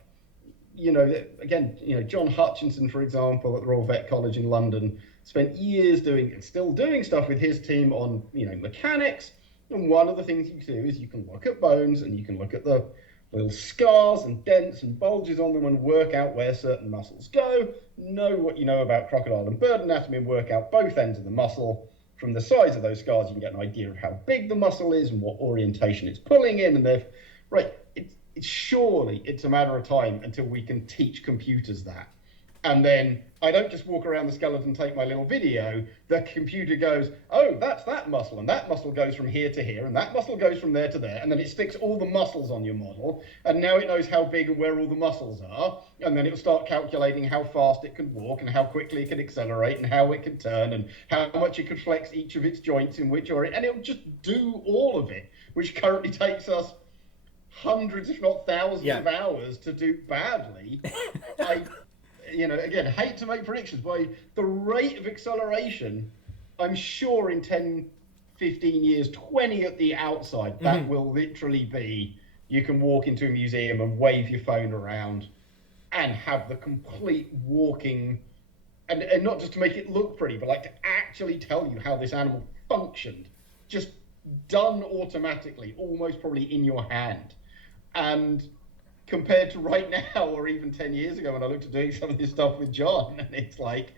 Again, John Hutchinson, for example, at the Royal Vet College in London, spent years still doing stuff with his team on, mechanics. And one of the things you can do is you can look at bones and you can look at the little scars and dents and bulges on them and work out where certain muscles go, know what you know about crocodile and bird anatomy, and work out both ends of the muscle. From the size of those scars, you can get an idea of how big the muscle is and what orientation it's pulling in. And surely it's a matter of time until we can teach computers that. And then I don't just walk around the skeleton and take my little video. The computer goes, oh, that's that muscle, and that muscle goes from here to here, and that muscle goes from there to there, and then it sticks all the muscles on your model, and now it knows how big and where all the muscles are, and then it'll start calculating how fast it can walk, and how quickly it can accelerate, and how it can turn, and how much it can flex each of its joints in which order, and it'll just do all of it, which currently takes us hundreds, if not thousands of hours to do badly. Again, hate to make predictions, by the rate of acceleration, I'm sure in 10, 15 years, 20 at the outside, that will literally be you can walk into a museum and wave your phone around and have the complete walking, and not just to make it look pretty, but like to actually tell you how this animal functioned, just done automatically, almost probably in your hand. And compared to right now, or even 10 years ago when I looked at doing some of this stuff with John, and it's like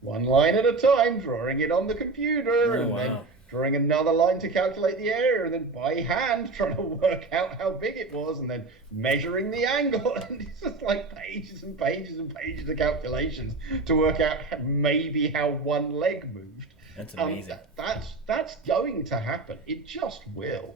one line at a time, drawing it on the computer, then drawing another line to calculate the area, and then by hand trying to work out how big it was, and then measuring the angle. And it's just like pages and pages and pages of calculations to work out maybe how one leg moved. That's amazing. That's going to happen. It just will.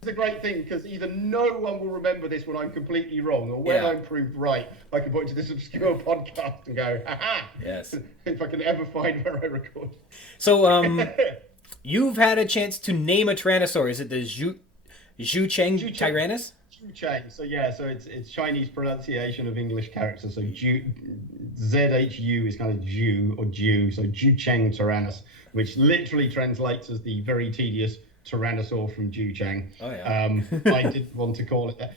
It's a great thing, because either no one will remember this when I'm completely wrong, or when I'm proved right, I can point to this obscure podcast and go, ha-ha! Yes. If I can ever find where I record. So, you've had a chance to name a Tyrannosaur. Is it the Zhucheng Tyrannus? Zhucheng. So it's Chinese pronunciation of English characters. So ZHU is kind of Jew or Jew. So Zhucheng Tyrannus, which literally translates as the very tedious Tyrannosaur from Zhucheng. Oh yeah. I didn't want to call it that.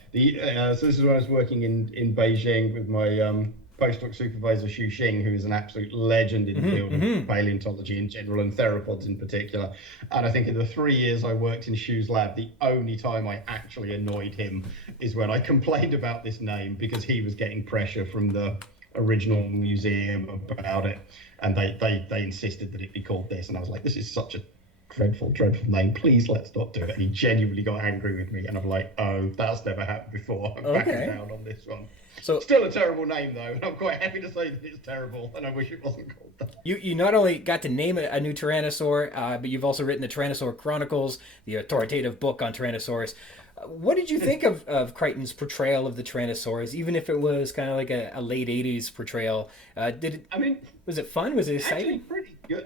So this is when I was working in Beijing with my postdoc supervisor Xu Xing, who is an absolute legend in the field of paleontology in general and theropods in particular. And I think in the 3 years I worked in Xu's lab, the only time I actually annoyed him is when I complained about this name, because he was getting pressure from the original museum about it, and they insisted that it be called this, and I was like, this is such a dreadful name, please let's not do it. And he genuinely got angry with me, and I'm like, oh, that's never happened before. I'm backing down on this one. So still a terrible name though, and I'm quite happy to say that it's terrible, and I wish it wasn't called that. You not only got to name a new Tyrannosaur, but you've also written the Tyrannosaur Chronicles, the authoritative book on Tyrannosaurus. What did you think of Crichton's portrayal of the Tyrannosaurus, even if it was kind of like a late 80s portrayal? Was it fun? Was it exciting?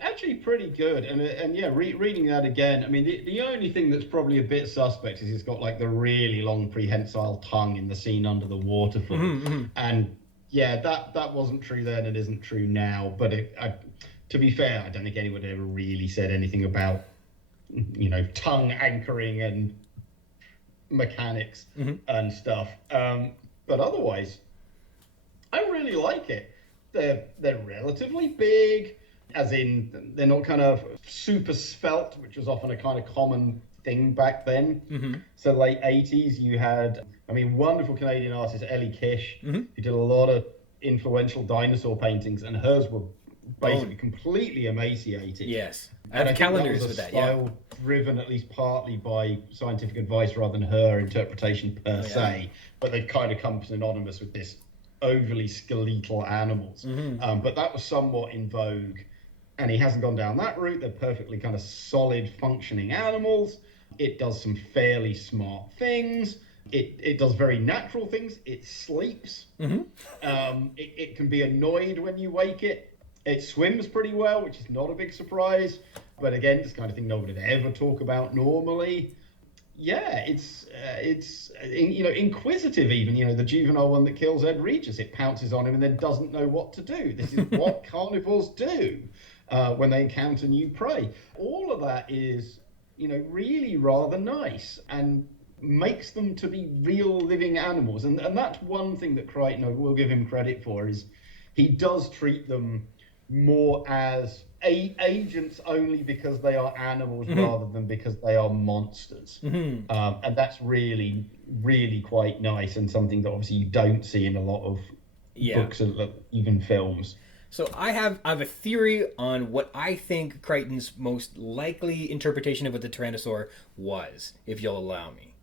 Actually pretty good. And yeah, reading that again, I mean, the only thing that's probably a bit suspect is it's got like the really long prehensile tongue in the scene under the waterfall. And yeah, that wasn't true then and isn't true now. But to be fair, I don't think anyone ever really said anything about, tongue anchoring and mechanics and stuff, but otherwise I really like it. They're relatively big, as in they're not kind of super svelte, which was often a kind of common thing back then. So late 80s you had wonderful Canadian artist Eli Kish, who did a lot of influential dinosaur paintings, and hers were basically completely emaciated. Yes. I have calendars with that, style driven at least partly by scientific advice rather than her interpretation per se, but they've kind of come synonymous with this overly skeletal animals. But that was somewhat in vogue, and he hasn't gone down that route. They're perfectly kind of solid functioning animals. It does some fairly smart things. It does very natural things. It sleeps. It can be annoyed when you wake it. It swims pretty well, which is not a big surprise. But again, it's the kind of thing nobody would ever talk about normally. Yeah, it's inquisitive even. The juvenile one that kills Ed Regis, it pounces on him and then doesn't know what to do. This is what carnivores do when they encounter new prey. All of that is, really rather nice and makes them to be real living animals. And that's one thing that Crichton, will give him credit for, is he does treat them more as agents only because they are animals rather than because they are monsters. And that's really, really quite nice, and something that obviously you don't see in a lot of books or even films. So I have a theory on what I think Crichton's most likely interpretation of what the Tyrannosaur was, if you'll allow me.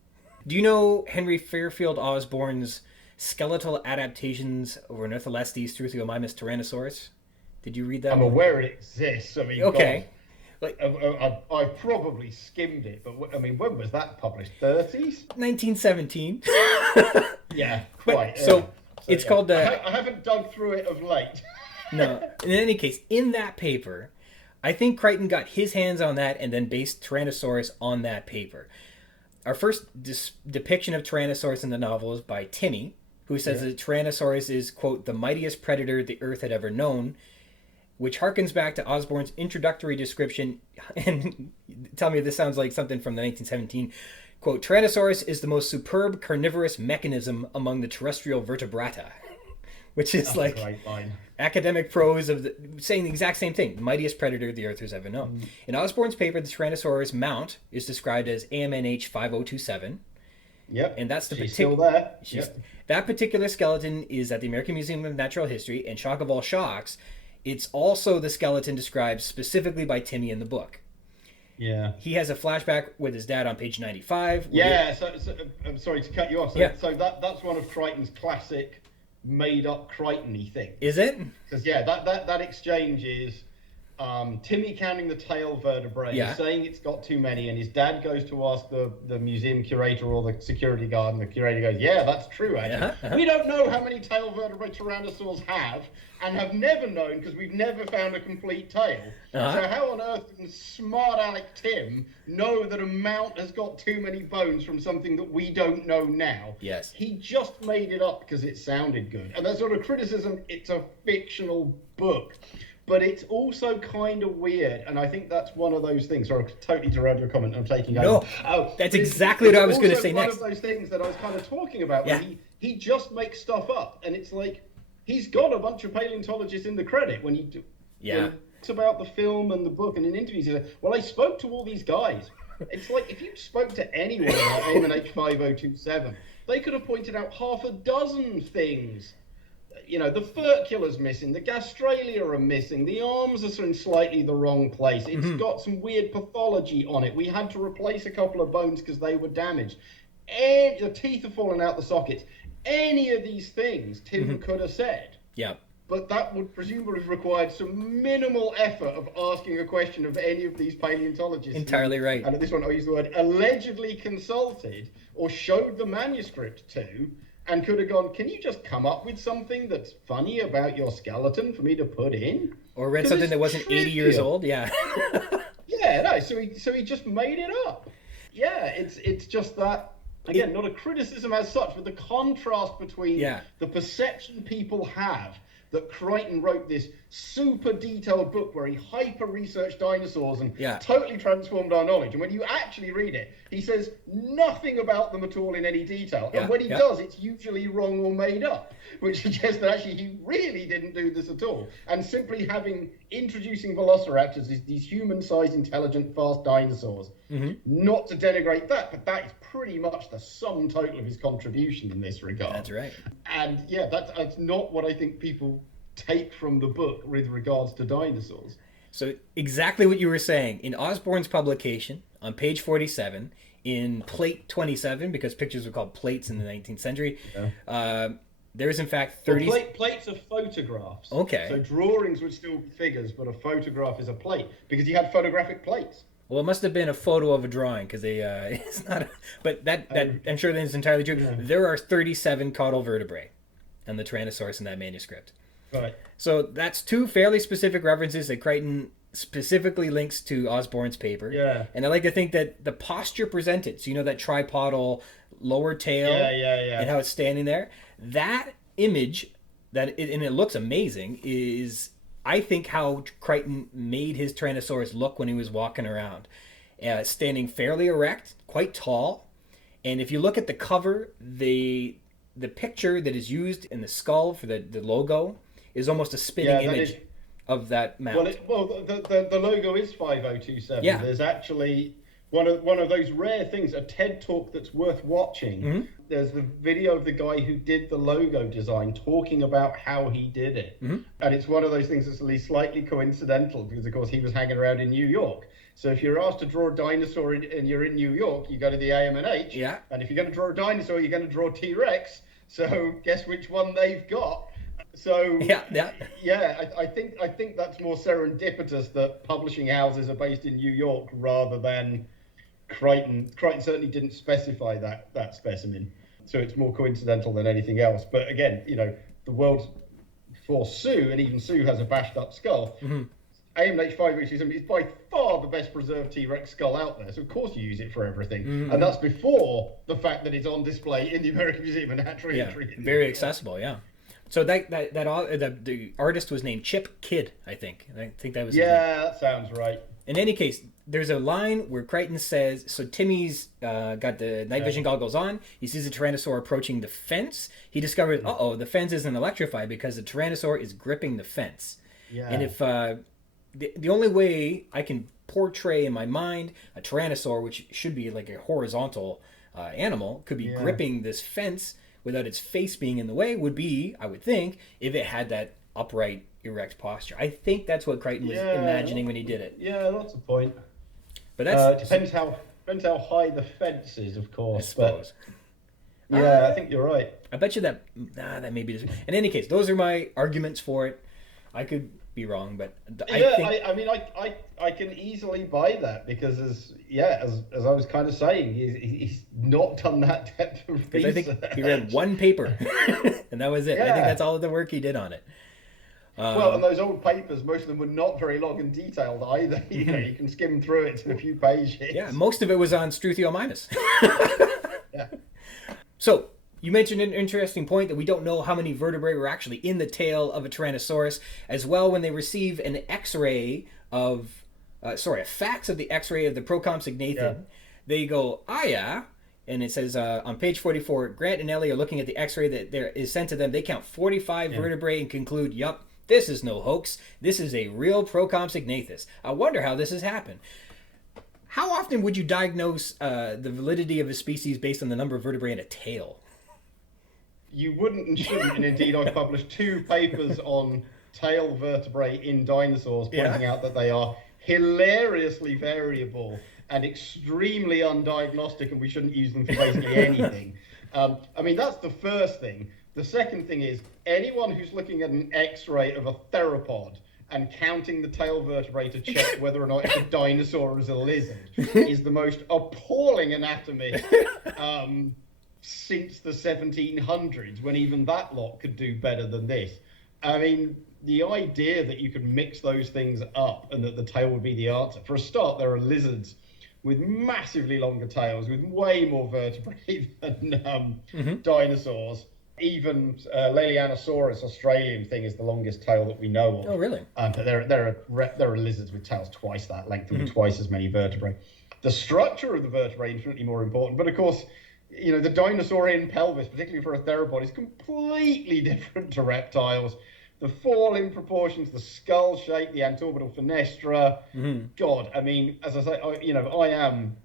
Do you know Henry Fairfield Osborn's skeletal adaptations of Ornitholestes Struthiomimus Tyrannosaurus? Did you read that? I'm aware it exists. Okay. I probably skimmed it, but when was that published? 30s? 1917. Yeah, quite. So it's called... I haven't dug through it of late. No. In any case, in that paper, I think Crichton got his hands on that and then based Tyrannosaurus on that paper. Our first depiction of Tyrannosaurus in the novel is by Tinney, who says that Tyrannosaurus is, quote, the mightiest predator the Earth had ever known, which harkens back to Osborn's introductory description, and tell me if this sounds like something from the 1917, quote, Tyrannosaurus is the most superb carnivorous mechanism among the terrestrial vertebrata, which is like academic prose of saying the exact same thing. The mightiest predator the Earth has ever known. In Osborne's paper, the Tyrannosaurus mount is described as AMNH 5027. Yep. And that's She's still there. Yep. That particular skeleton is at the American Museum of Natural History, and shock of all shocks, it's also the skeleton described specifically by Timmy in the book. Yeah. He has a flashback with his dad on page 95. Yeah, so I'm sorry to cut you off. So that's one of Crichton's classic made-up Crichton-y things. Is it? Because, that exchange is Timmy counting the tail vertebrae, saying it's got too many, and his dad goes to ask the museum curator or the security guard, and the curator goes, yeah, that's true, actually. We don't know how many tail vertebrae tyrannosaurs have, and have never known, because we've never found a complete tail. So how on earth can smart Alec Tim know that a mount has got too many bones from something that we don't know now? Yes. He just made it up because it sounded good. And that sort of criticism, it's a fictional book. But it's also kind of weird, and I think that's one of those things. Sorry, I've totally derailed your comment. I'm taking over. That's exactly what I was going to say next. It's one of those things that I was kind of talking about. Where he just makes stuff up, and it's like he's got a bunch of paleontologists in the credit when he talks about the film and the book, and in interviews he's like, well, I spoke to all these guys. It's like if you spoke to anyone about AMNH 5027, they could have pointed out half a dozen things. You know, the furcular's missing, the gastralia are missing, the arms are in slightly the wrong place. It's got some weird pathology on it. We had to replace a couple of bones because they were damaged. And the teeth are falling out the sockets. Any of these things Tim could have said. Yeah. But that would presumably have required some minimal effort of asking a question of any of these paleontologists. Entirely right. And at this one, I'll use the word allegedly consulted or showed the manuscript to. And could have gone, can you just come up with something that's funny about your skeleton for me to put in? Or read something that wasn't 80 years old? Yeah. So he just made it up. Yeah, it's just that, again, not a criticism as such, but the contrast between the perception people have that Crichton wrote this super detailed book where he hyper-researched dinosaurs and totally transformed our knowledge. And when you actually read it, he says nothing about them at all in any detail. And when he does, it's usually wrong or made up, which suggests that actually he really didn't do this at all. And simply introducing Velociraptors as these human-sized, intelligent, fast dinosaurs, not to denigrate that, but that is pretty much the sum total of his contribution in this regard. That's right. And that's not what I think people take from the book with regards to dinosaurs. So exactly what you were saying. In Osborne's publication, on page 47, in plate 27, because pictures were called plates in the 19th century, there's in fact 30... Well, plates are photographs. Okay. So drawings would still be figures, but a photograph is a plate, because you had photographic plates. Well, it must have been a photo of a drawing, because it's not... But that I'm sure that is entirely true. Yeah. There are 37 caudal vertebrae on the Tyrannosaurus in that manuscript. Right. So that's two fairly specific references that Crichton specifically links to Osborne's paper. Yeah. And I like to think that the posture presented, so you know that tripodal lower tail and how it's standing there, that image, and it looks amazing, is I think how Crichton made his Tyrannosaurus look when he was walking around. Standing fairly erect, quite tall. And if you look at the cover, the picture that is used in the skull for the logo is almost a spinning image of that mount. The logo is 5027. Yeah. There's actually one of those rare things, a TED talk that's worth watching. There's the video of the guy who did the logo design talking about how he did it. And it's one of those things that's at least slightly coincidental because, of course, he was hanging around in New York. So if you're asked to draw a dinosaur and you're in New York, you go to the AMNH. Yeah. And if you're going to draw a dinosaur, you're going to draw T-Rex. So guess which one they've got. So I think that's more serendipitous that publishing houses are based in New York rather than Crichton. Crichton certainly didn't specify that specimen, so it's more coincidental than anything else. But again, the world for Sue, and even Sue has a bashed up skull. AMNH 5027 is by far the best preserved T-Rex skull out there, so of course you use it for everything. And that's before the fact that it's on display in the American Museum of Natural History. Very accessible, So the artist was named Chip Kidd, I think. I think that was his name. That sounds right. in any case, there's a line where Crichton says, so Timmy's got the night vision goggles on. He sees a Tyrannosaur approaching the fence. He discovers, the fence isn't electrified because the Tyrannosaur is gripping the fence. Yeah. And if the only way I can portray in my mind a Tyrannosaur, which should be like a horizontal animal, could be gripping this fence without its face being in the way, would be, I would think, if it had that upright, erect posture. I think that's what Crichton was imagining when he did it. Yeah, that's a point. But that's depends how high the fence is, of course. I suppose. But, yeah, I think you're right. I bet you that may be. In any case, those are my arguments for it. I could be wrong, but I can easily buy that because as I was kind of saying, he's not done that depth of research. I think he read one paper, and that was it. Yeah. I think that's all the work he did on it. Well, and those old papers, most of them were not very long and detailed either. You know, you can skim through it in a few pages. Yeah, most of it was on Struthiomimus. Yeah. So, you mentioned an interesting point that we don't know how many vertebrae were actually in the tail of a Tyrannosaurus. As well, when they receive an X-ray of, a fax of the X-ray of the Procompsognathid, they go, yeah. And it says on page 44, Grant and Ellie are looking at the X-ray that there is sent to them. They count 45 vertebrae and conclude, yup, this is no hoax. This is a real Procompsognathus. I wonder how this has happened. How often would you diagnose the validity of a species based on the number of vertebrae in a tail? You wouldn't and shouldn't, and indeed I've published 2 papers on tail vertebrae in dinosaurs, pointing out that they are hilariously variable and extremely undiagnostic, and we shouldn't use them for basically anything. That's the first thing. The second thing is, anyone who's looking at an X-ray of a theropod and counting the tail vertebrae to check whether or not it's a dinosaur or is a lizard is the most appalling anatomy since the 1700s, when even that lot could do better than this. I mean, the idea that you could mix those things up and that the tail would be the answer. For a start, there are lizards with massively longer tails, with way more vertebrae than dinosaurs. Even Leaellynasaurus, Australian thing, is the longest tail that we know of. Oh, really? But there are lizards with tails twice that length and with twice as many vertebrae. The structure of the vertebrae is infinitely more important. But of course, you know, the dinosaurian pelvis, particularly for a theropod, is completely different to reptiles. The fall in proportions, the skull shape, the antorbital fenestra. God, I mean, as I say, I am,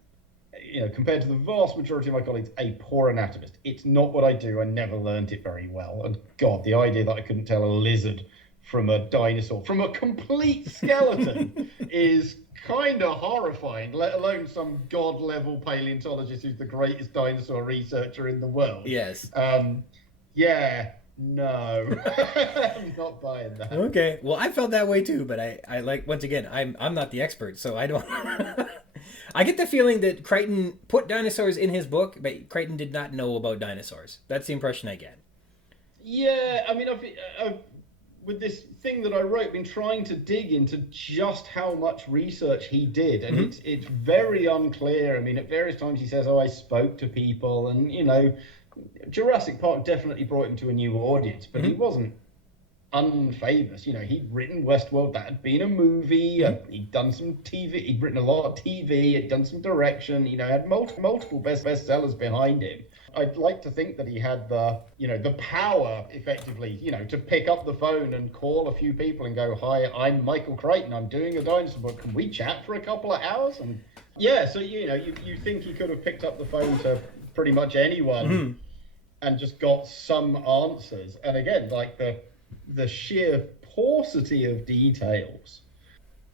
compared to the vast majority of my colleagues, a poor anatomist. It's not what I do. I never learned it very well. And God, the idea that I couldn't tell a lizard from a dinosaur, from a complete skeleton, is kind of horrifying, let alone some god-level paleontologist who's the greatest dinosaur researcher in the world. Yes. No, I'm not buying that. Okay, well, I felt that way too, but I like, once again, I'm not the expert, so I don't. I get the feeling that Crichton put dinosaurs in his book, but Crichton did not know about dinosaurs. That's the impression I get. Yeah, I mean, I've with this thing that I wrote, been trying to dig into just how much research he did, and it's very unclear. I mean, at various times he says, I spoke to people, and, Jurassic Park definitely brought him to a new audience, but he wasn't unfamous. He'd written Westworld, that had been a movie, he'd done some TV, he'd written a lot of TV, he'd done some direction, had multiple bestsellers behind him. I'd like to think that he had the power, effectively, to pick up the phone and call a few people and go, hi, I'm Michael Crichton, I'm doing a dinosaur book, can we chat for a couple of hours? And so, you think he could have picked up the phone to pretty much anyone and just got some answers. And again, like the sheer paucity of details.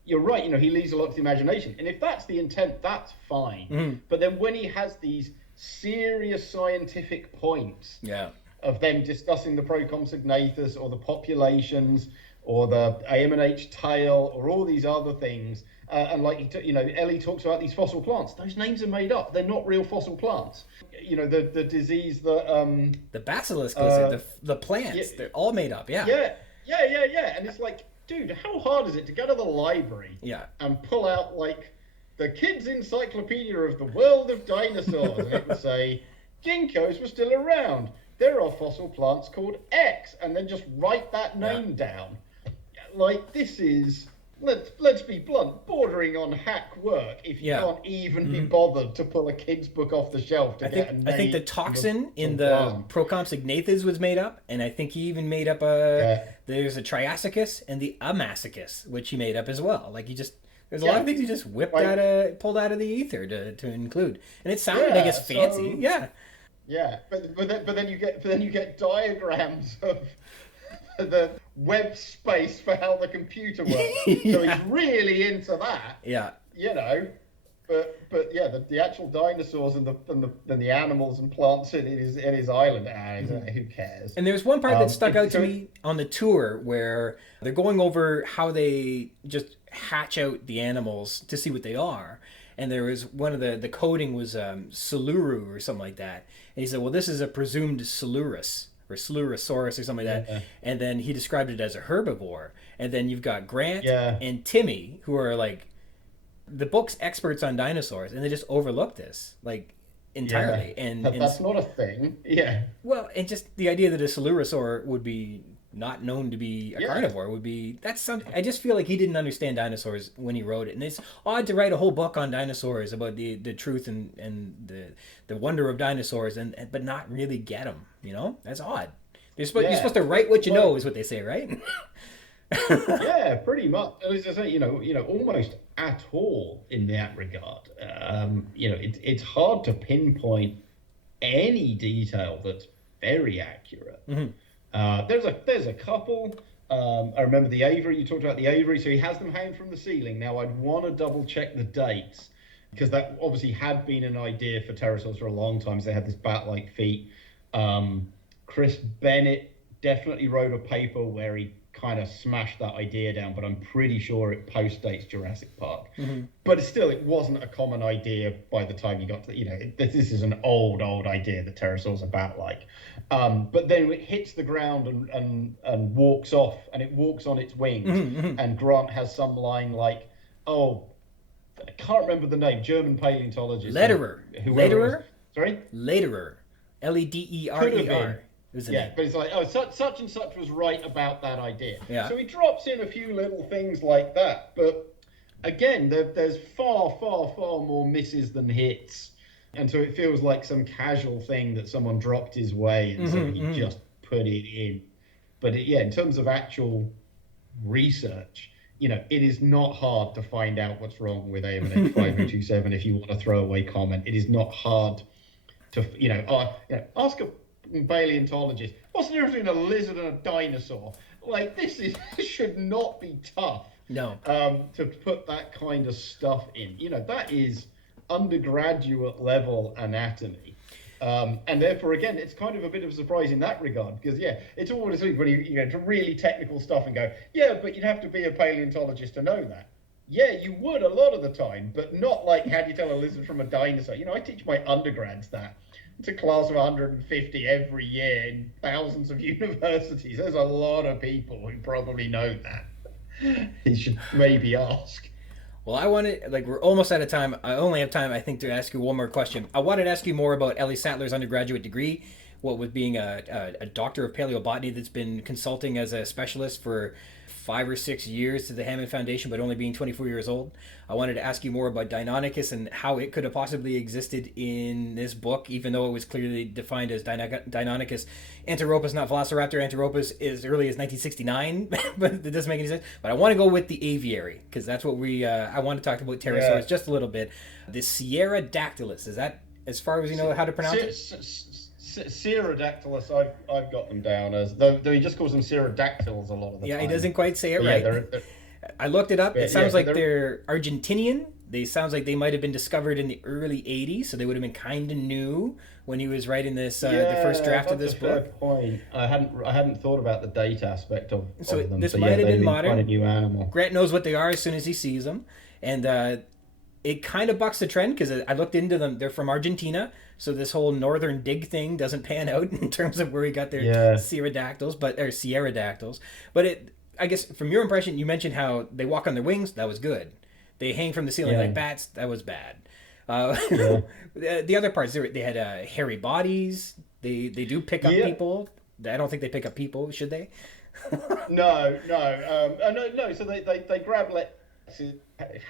You're right, he leaves a lot to the imagination. And if that's the intent, that's fine. But then when he has these serious scientific points of them discussing the Procompsognathus or the populations or the AMNH tail or all these other things, and like Ellie talks about these fossil plants. Those names are made up. They're not real fossil plants. The disease that the basilisk was the plants. They're all made up. Yeah. And it's like, dude, how hard is it to go to the library and pull out like the Kids' Encyclopedia of the World of Dinosaurs, and it would say ginkgos were still around. There are fossil plants called X, and then just write that name down. Like, this is let's be blunt, bordering on hack work if you can't even be bothered to pull a kid's book off the shelf to get a name. I think the toxin in the Procompsognathus was made up, and I think he even made up there's a Triassicus and the Amassicus, which he made up as well. Like there's a lot of things he just pulled out of the ether to include, and it sounded, I guess, fancy. But then you get diagrams of the web space for how the computer works. So he's really into that. Yeah. But the actual dinosaurs and the animals and plants in his island. Who cares? And there's one part that stuck out to me on the tour where they're going over how they just hatch out the animals to see what they are. And there was one of the coding was Siluru or something like that. And he said, well, this is a presumed Silurus or Silurosaurus or something like that. Yeah. And then he described it as a herbivore. And then you've got Grant and Timmy, who are like the book's experts on dinosaurs, and they just overlook this like entirely. And that's not a thing. Yeah. Well, and just the idea that a Silurosaur would be not known to be a carnivore would be I just feel like he didn't understand dinosaurs when he wrote it, and it's odd to write a whole book on dinosaurs about the truth and the wonder of dinosaurs but not really get them. That's odd. You're supposed to write what you know, is what they say, right? Yeah, pretty much. As I say, almost at all in that regard. It's hard to pinpoint any detail that's very accurate. Mm-hmm. There's a couple. I remember the Aviary. You talked about the Aviary. So he has them hanging from the ceiling. Now I'd want to double check the dates because that obviously had been an idea for pterosaurs for a long time. So they had this bat-like feet. Chris Bennett definitely wrote a paper where he kind of smashed that idea down, but I'm pretty sure it post-dates Jurassic Park. Mm-hmm. But still, it wasn't a common idea by the time you got to, this is an old idea that pterosaurs are bat-like. But then it hits the ground and walks off, and it walks on its wings. Mm-hmm. And Grant has some line like, I can't remember the name, German paleontologist. Lederer? Sorry? Lederer. Lederer. But it's like, such and such was right about that idea. Yeah. So he drops in a few little things like that. But again, there's far, far, far more misses than hits. And so it feels like some casual thing that someone dropped his way and so he just put it in. But in terms of actual research, it is not hard to find out what's wrong with AMNH 5027 if you want a throwaway comment. It is not hard to, ask a paleontologist, what's the difference between a lizard and a dinosaur? Like, this should not be tough. No. To put that kind of stuff in. That is undergraduate level anatomy. And therefore, again, it's kind of a bit of a surprise in that regard, because, it's always when you get into really technical stuff and go, but you'd have to be a paleontologist to know that. Yeah, you would a lot of the time, but not like, how do you tell a lizard from a dinosaur? I teach my undergrads that. It's a class of 150 every year in thousands of universities. There's a lot of people who probably know that. You should maybe ask. Well, we're almost out of time. I only have time, I think, to ask you one more question. I wanted to ask you more about Ellie Sattler's undergraduate degree, what with being a doctor of paleobotany that's been consulting as a specialist for 5 or 6 years to the Hammond Foundation, but only being 24 years old. I wanted to ask you more about Deinonychus and how it could have possibly existed in this book, even though it was clearly defined as Deinonychus Anteropus, not Velociraptor Anteropus, as early as 1969, but it doesn't make any sense. But I want to go with the Aviary, because that's what I want to talk about pterosaurs just a little bit. The Sierradactylus, is that, as far as you know how to pronounce it? Sierradactylus, I've got them down as, though he just calls them Sierradactyls a lot of the time. Yeah, he doesn't quite say it right. They're, I looked it up. It sounds like they're Argentinian. Sounds like they might have been discovered in the early 80s, so they would have been kind of new when he was writing this, the first draft of this book. Fair point. I hadn't thought about the date aspect of them. This might have been modern. Quite a new animal. Grant knows what they are as soon as he sees them, and it kind of bucks the trend because I looked into them. They're from Argentina, so this whole northern dig thing doesn't pan out in terms of where he got their Sierradactyls, But I guess from your impression, you mentioned how they walk on their wings. That was good. They hang from the ceiling like bats. That was bad. The other parts, they had hairy bodies. They do pick up people. I don't think they pick up people, should they? No. No. So they grab Lex's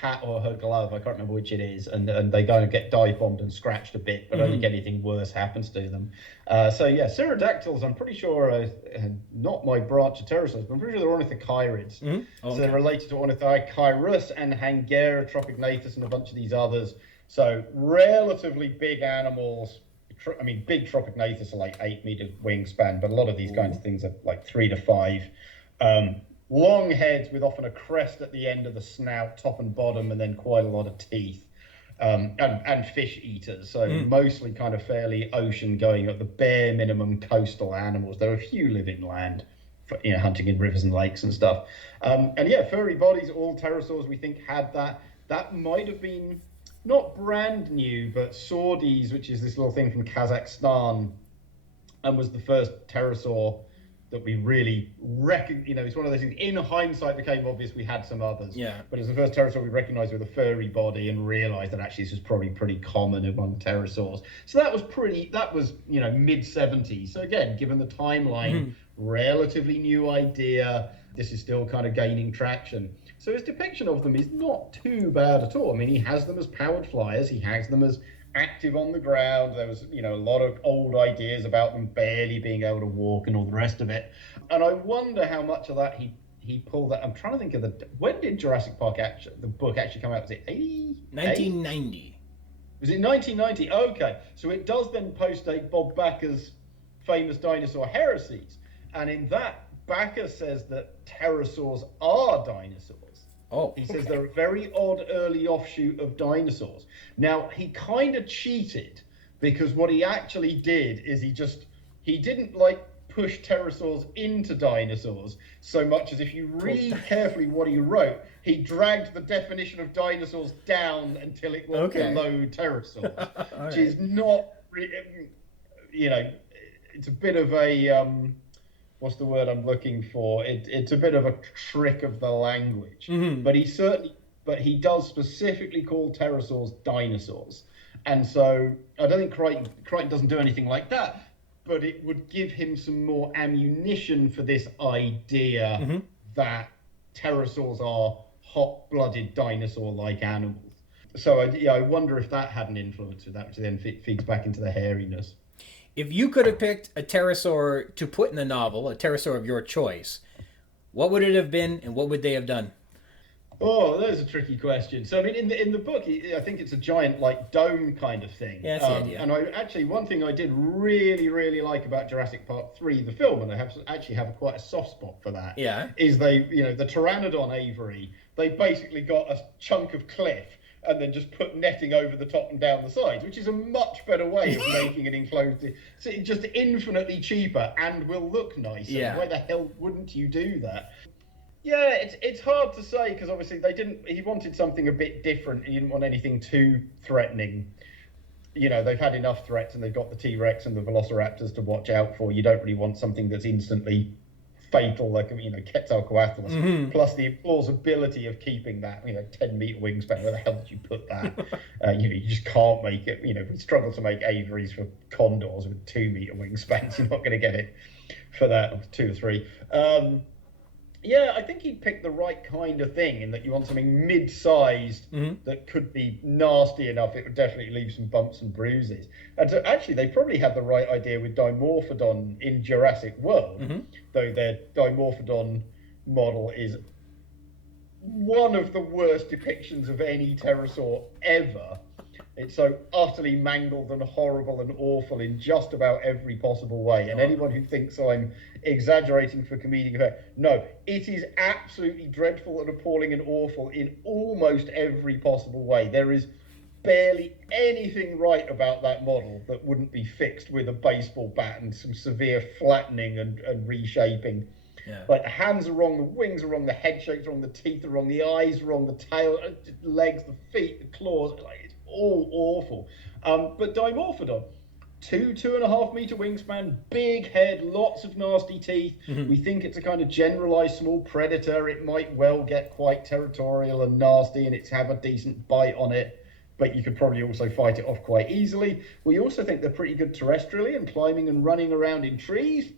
hat or her glove. I can't remember which it is, and they go and get dive bombed and scratched a bit, but I don't think anything worse happens to them. So yeah, pterodactyls, I'm pretty sure are not my branch of pterosaurs, but I'm pretty sure they're ornithochirids. So they're related to Ornithochirus and Hangera, Tropignathus, and a bunch of these others. So relatively big animals. I mean, big Tropignathus are like 8-meter wingspan, but a lot of these kinds of things are like 3 to 5. Long heads with often a crest at the end of the snout, top and bottom, and then quite a lot of teeth. And fish eaters, so mostly kind of fairly ocean going at the bare minimum coastal animals. There are a few live inland, hunting in rivers and lakes and stuff. And yeah, furry bodies, all pterosaurs we think had that. That might have been not brand new, but Sordis, which is this little thing from Kazakhstan, and was the first pterosaur that we really reckon. It's one of those things. In hindsight, became obvious we had some others. Yeah. But it's the first pterosaur we recognised with a furry body and realised that actually this was probably pretty common among pterosaurs. So that was mid 70s. So again, given the timeline, relatively new idea. This is still kind of gaining traction. So his depiction of them is not too bad at all. I mean, he has them as powered flyers. He has them as active on the ground. There was, a lot of old ideas about them barely being able to walk and all the rest of it. And I wonder how much of that he pulled that. I'm trying to think of when did Jurassic Park the book actually come out? Was it 80? 1990. Was it 1990? Okay. So it does then postdate Bob Backer's famous dinosaur heresies. And in that, Backer says that pterosaurs are dinosaurs. He says they're a very odd early offshoot of dinosaurs. Now, he kind of cheated, because what he actually did is he didn't push pterosaurs into dinosaurs so much as, if you read carefully what he wrote, he dragged the definition of dinosaurs down until it went below pterosaurs, which is not, it's a bit of a, what's the word I'm looking for? It's a bit of a trick of the language. But he does specifically call pterosaurs dinosaurs. And so I don't think Crichton doesn't do anything like that, but it would give him some more ammunition for this idea that pterosaurs are hot-blooded dinosaur-like animals. So I wonder if that had an influence with that, which then feeds back into the hairiness. If you could have picked a pterosaur to put in the novel, a pterosaur of your choice, what would it have been, and what would they have done? Oh, that's a tricky question. So, I mean, in the book, I think it's a giant, dome kind of thing. Yeah, that's the idea. And one thing I did really, really like about Jurassic Park 3, the film, and I have quite a soft spot for that, is the Pteranodon Aviary, they basically got a chunk of cliff and then just put netting over the top and down the sides, which is a much better way of making an enclosed. So it's just infinitely cheaper and will look nicer. Yeah. Why the hell wouldn't you do that? Yeah, it's hard to say, because obviously he wanted something a bit different. He didn't want anything too threatening. They've had enough threats, and they've got the T-Rex and the Velociraptors to watch out for. You don't really want something that's instantly fatal, like Quetzalcoatlus, plus the plausibility of keeping that 10-meter wingspan. Where the hell did you put that? You just can't make it. We struggle to make aviaries for condors with 2-meter wingspans. You're not going to get it for that, 2 or 3. I think he picked the right kind of thing, in that you want something mid-sized that could be nasty enough. It would definitely leave some bumps and bruises. And so actually, they probably had the right idea with Dimorphodon in Jurassic World, though their Dimorphodon model is one of the worst depictions of any pterosaur ever. It's so utterly mangled and horrible and awful in just about every possible way. And anyone who thinks I'm exaggerating for comedic effect, no, it is absolutely dreadful and appalling and awful in almost every possible way. There is barely anything right about that model that wouldn't be fixed with a baseball bat and some severe flattening and reshaping. Yeah. The hands are wrong, the wings are wrong, the head shape's wrong, the teeth are wrong, the eyes are wrong, the tail, legs, the feet, the claws, it's all awful. But Dimorphodon, 2.5 meter wingspan, big head, lots of nasty teeth. We think it's a kind of generalized small predator. It might well get quite territorial and nasty, and it's have a decent bite on it, but you could probably also fight it off quite easily. We also think they're pretty good terrestrially and climbing and running around in trees.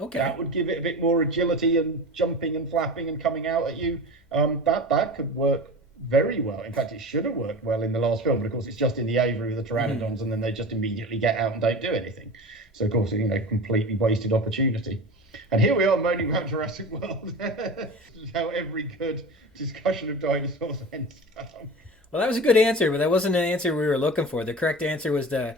Okay. That would give it a bit more agility and jumping and flapping and coming out at you. That could work very well. In fact, it should have worked well in the last film, but of course it's just in the aviary with the pteranodons, and then they just immediately get out and don't do anything. So of course, completely wasted opportunity. And here we are moaning about Jurassic World. How every good discussion of dinosaurs ends up. Well, that was a good answer, but that wasn't an answer we were looking for. The correct answer was the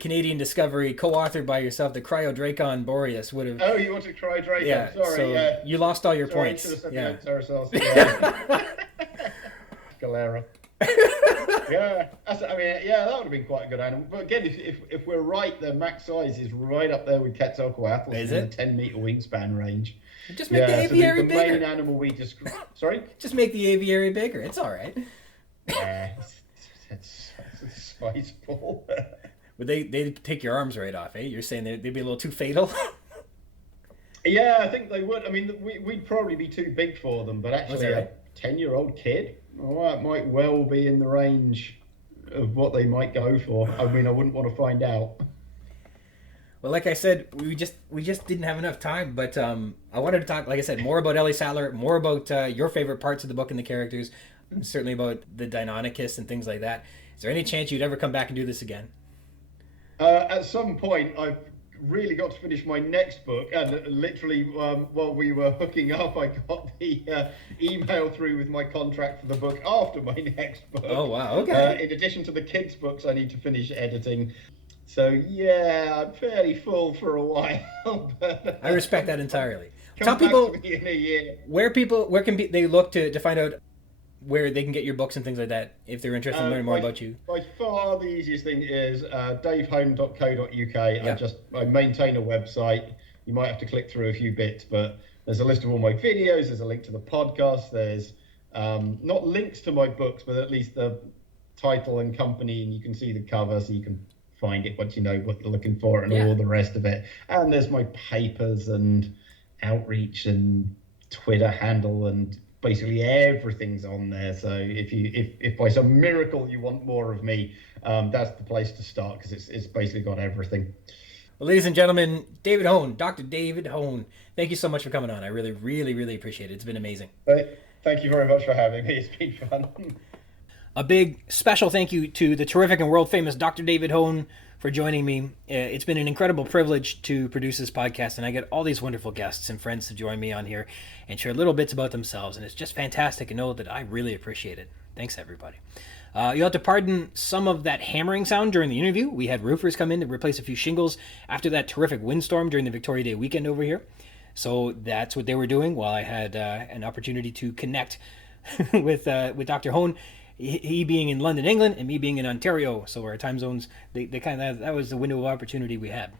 Canadian discovery, co-authored by yourself, the Cryodracon boreas would have... Oh, you wanted Cryodracon? Yeah, sorry. So you lost all your points. Yeah. Pterosaurs. Galera. Yeah, that would have been quite a good animal. But again, if we're right, the max size is right up there with Quetzalcoatl in the 10-meter wingspan range. Just make the aviary bigger. The main animal we described. Sorry? Just make the aviary bigger. It's all right. Yeah, it's sizable. Would they'd take your arms right off, eh? You're saying they'd be a little too fatal? Yeah, I think they would. I mean, we'd probably be too big for them, but actually a 10-year-old kid, that might well be in the range of what they might go for. I mean, I wouldn't want to find out. Well, like I said, we just didn't have enough time, but I wanted to talk, like I said, more about Ellie Sattler, more about your favorite parts of the book and the characters, certainly about the Deinonychus and things like that. Is there any chance you'd ever come back and do this again? At some point, I've really got to finish my next book, and literally while we were hooking up, I got the email through with my contract for the book after my next book. Oh, wow, okay. In addition to the kids' books I need to finish editing. So, yeah, I'm fairly full for a while. But, I respect that entirely. Tell people in a year. Where can they look to find out where they can get your books and things like that if they're interested in learning more about you? By far the easiest thing is davehome.co.uk. Yeah. I maintain a website. You might have to click through a few bits, but there's a list of all my videos, there's a link to the podcast, there's not links to my books, but at least the title and company, and you can see the cover so you can find it once you know what you're looking for and all the rest of it. And there's my papers and outreach and Twitter handle, and basically everything's on there. So if by some miracle you want more of me, that's the place to start, because it's basically got everything. Well, ladies and gentlemen, David Hone, Dr. David Hone, thank you so much for coming on. I really, really, really appreciate it. It's been amazing. Thank you very much for having me. It's been fun. A big special thank you to the terrific and world famous Dr. David Hone for joining me. It's been an incredible privilege to produce this podcast, and I get all these wonderful guests and friends to join me on here and share little bits about themselves, and it's just fantastic to know that I really appreciate it. Thanks, everybody. You'll have to pardon some of that hammering sound during the interview. We had roofers come in to replace a few shingles after that terrific windstorm during the Victoria Day weekend over here. So that's what they were doing while I had an opportunity to connect with Dr. Hone. He being in London, England, and me being in Ontario, so our time zones, they kind of, that was the window of opportunity we had.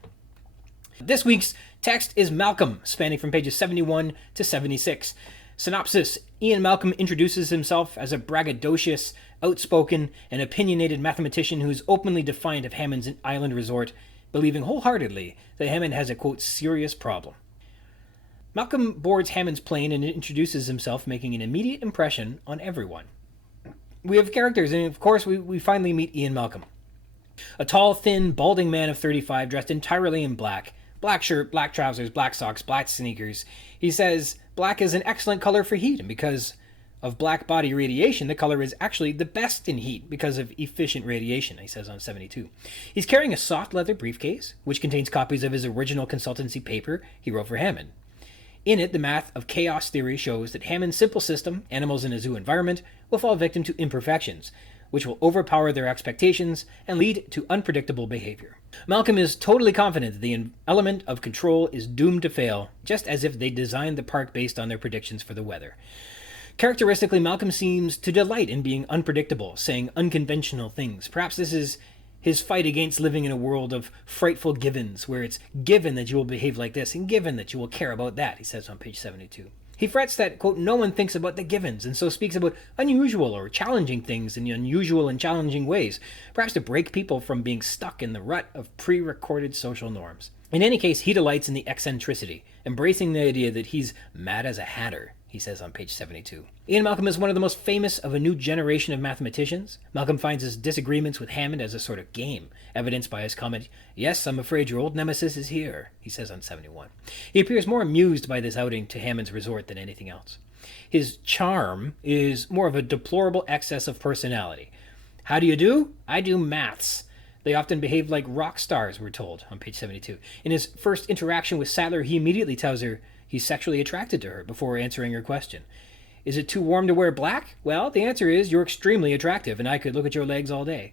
This week's text is Malcolm, spanning from pages 71 to 76. Synopsis: Ian Malcolm introduces himself as a braggadocious, outspoken, and opinionated mathematician who is openly defiant of Hammond's island resort, believing wholeheartedly that Hammond has a, quote, serious problem. Malcolm boards Hammond's plane and introduces himself, making an immediate impression on everyone. We have characters, and of course we finally meet Ian Malcolm. A tall, thin, balding man of 35, dressed entirely in black. Black shirt, black trousers, black socks, black sneakers. He says black is an excellent color for heat, and because of black body radiation, the color is actually the best in heat because of efficient radiation, he says on 72. He's carrying a soft leather briefcase, which contains copies of his original consultancy paper he wrote for Hammond. In it, the math of chaos theory shows that Hammond's simple system, animals in a zoo environment, will fall victim to imperfections, which will overpower their expectations and lead to unpredictable behavior. Malcolm is totally confident that the element of control is doomed to fail, just as if they designed the park based on their predictions for the weather. Characteristically, Malcolm seems to delight in being unpredictable, saying unconventional things. Perhaps this is his fight against living in a world of frightful givens, where it's given that you will behave like this and given that you will care about that, he says on page 72. He frets that, quote, no one thinks about the givens, and so speaks about unusual or challenging things in unusual and challenging ways, perhaps to break people from being stuck in the rut of pre-recorded social norms. In any case, he delights in the eccentricity, embracing the idea that he's mad as a hatter, he says on page 72. Ian Malcolm is one of the most famous of a new generation of mathematicians. Malcolm finds his disagreements with Hammond as a sort of game, evidenced by his comment, "Yes, I'm afraid your old nemesis is here," he says on 71. He appears more amused by this outing to Hammond's resort than anything else. His charm is more of a deplorable excess of personality. How do you do? I do maths. They often behave like rock stars, we're told, on page 72. In his first interaction with Sattler, he immediately tells her he's sexually attracted to her before answering her question. Is it too warm to wear black? Well, the answer is you're extremely attractive, and I could look at your legs all day.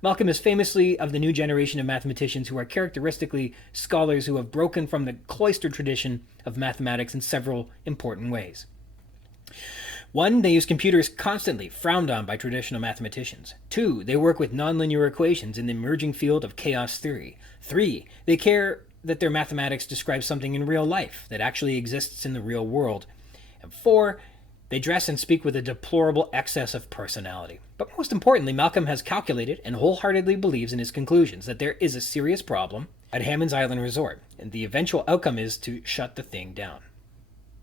Malcolm is famously of the new generation of mathematicians who are characteristically scholars who have broken from the cloistered tradition of mathematics in several important ways. 1, they use computers constantly, frowned on by traditional mathematicians. 2, they work with nonlinear equations in the emerging field of chaos theory. 3, they care that their mathematics describes something in real life that actually exists in the real world. And 4, they dress and speak with a deplorable excess of personality. But most importantly, Malcolm has calculated and wholeheartedly believes in his conclusions that there is a serious problem at Hammond's Island Resort, and the eventual outcome is to shut the thing down.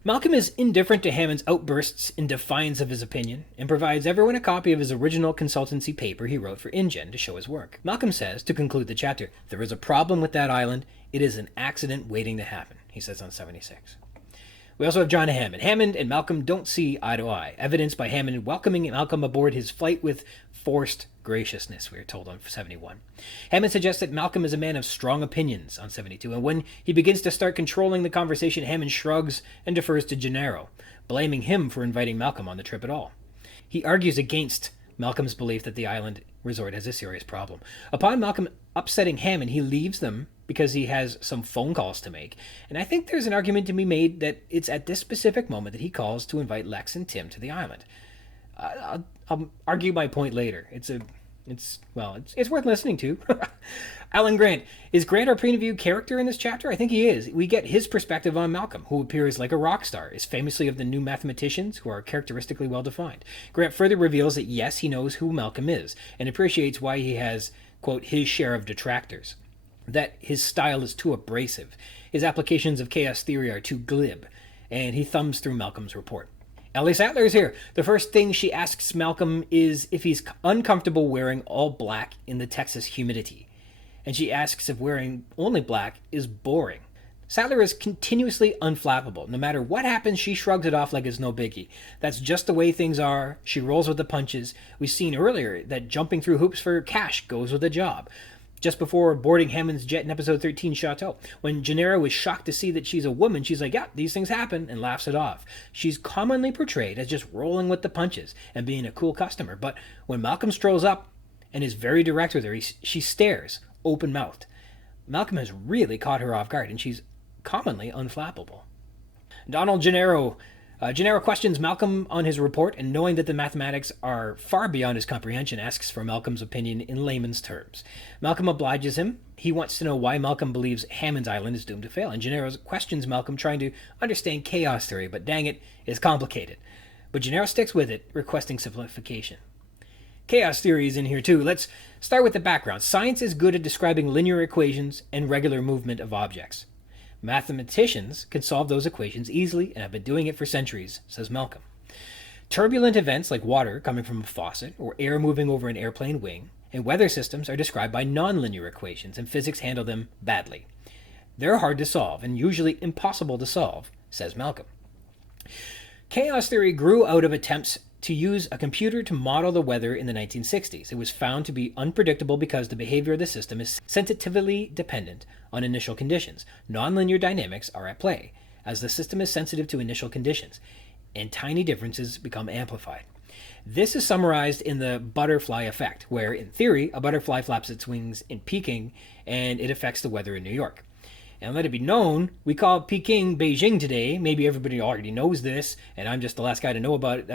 Malcolm is indifferent to Hammond's outbursts in defiance of his opinion, and provides everyone a copy of his original consultancy paper he wrote for InGen to show his work. Malcolm says, to conclude the chapter, there is a problem with that island. It is an accident waiting to happen, he says on 76. We also have John Hammond. Hammond and Malcolm don't see eye to eye, evidenced by Hammond welcoming Malcolm aboard his flight with forced graciousness, we are told on 71. Hammond suggests that Malcolm is a man of strong opinions on 72, and when he begins to start controlling the conversation, Hammond shrugs and defers to Gennaro, blaming him for inviting Malcolm on the trip at all. He argues against Malcolm's belief that the island resort has a serious problem. Upon Malcolm upsetting Hammond, he leaves them because he has some phone calls to make, and I think there's an argument to be made that it's at this specific moment that he calls to invite Lex and Tim to the island. I'll argue my point later. It's worth listening to. Alan Grant. Is Grant our preview character in this chapter? I think he is. We get his perspective on Malcolm, who appears like a rock star, is famously of the new mathematicians who are characteristically well defined. Grant further reveals that yes, he knows who Malcolm is, and appreciates why he has, quote, his share of detractors. That his style is too abrasive, his applications of chaos theory are too glib, and he thumbs through Malcolm's report. Ellie Sattler is here. The first thing she asks Malcolm is if he's uncomfortable wearing all black in the Texas humidity. And she asks if wearing only black is boring. Sattler is continuously unflappable. No matter what happens, she shrugs it off like it's no biggie. That's just the way things are. She rolls with the punches. We've seen earlier that jumping through hoops for cash goes with the job. Just before boarding Hammond's jet in episode 13, Chateau, when Gennaro is shocked to see that she's a woman, she's like, yeah, these things happen, and laughs it off. She's commonly portrayed as just rolling with the punches and being a cool customer, but when Malcolm strolls up and is very direct with her, she stares, open-mouthed. Malcolm has really caught her off guard, and she's commonly unflappable. Donald Gennaro. Gennaro questions Malcolm on his report, and knowing that the mathematics are far beyond his comprehension, asks for Malcolm's opinion in layman's terms. Malcolm obliges him. He wants to know why Malcolm believes Hammond's Island is doomed to fail, and Gennaro questions Malcolm, trying to understand chaos theory, but dang it, it's complicated. But Gennaro sticks with it, requesting simplification. Chaos theory is in here too. Let's start with the background. Science is good at describing linear equations and regular movement of objects. Mathematicians can solve those equations easily and have been doing it for centuries, says Malcolm. Turbulent events like water coming from a faucet or air moving over an airplane wing and weather systems are described by nonlinear equations, and physics handle them badly. They're hard to solve and usually impossible to solve, says Malcolm. Chaos theory grew out of attempts to use a computer to model the weather in the 1960s. It was found to be unpredictable because the behavior of the system is sensitively dependent on initial conditions. Nonlinear dynamics are at play, as the system is sensitive to initial conditions, and tiny differences become amplified. This is summarized in the butterfly effect, where, in theory, a butterfly flaps its wings in Peking, and it affects the weather in New York. And let it be known, we call Peking Beijing today. Maybe everybody already knows this, and I'm just the last guy to know about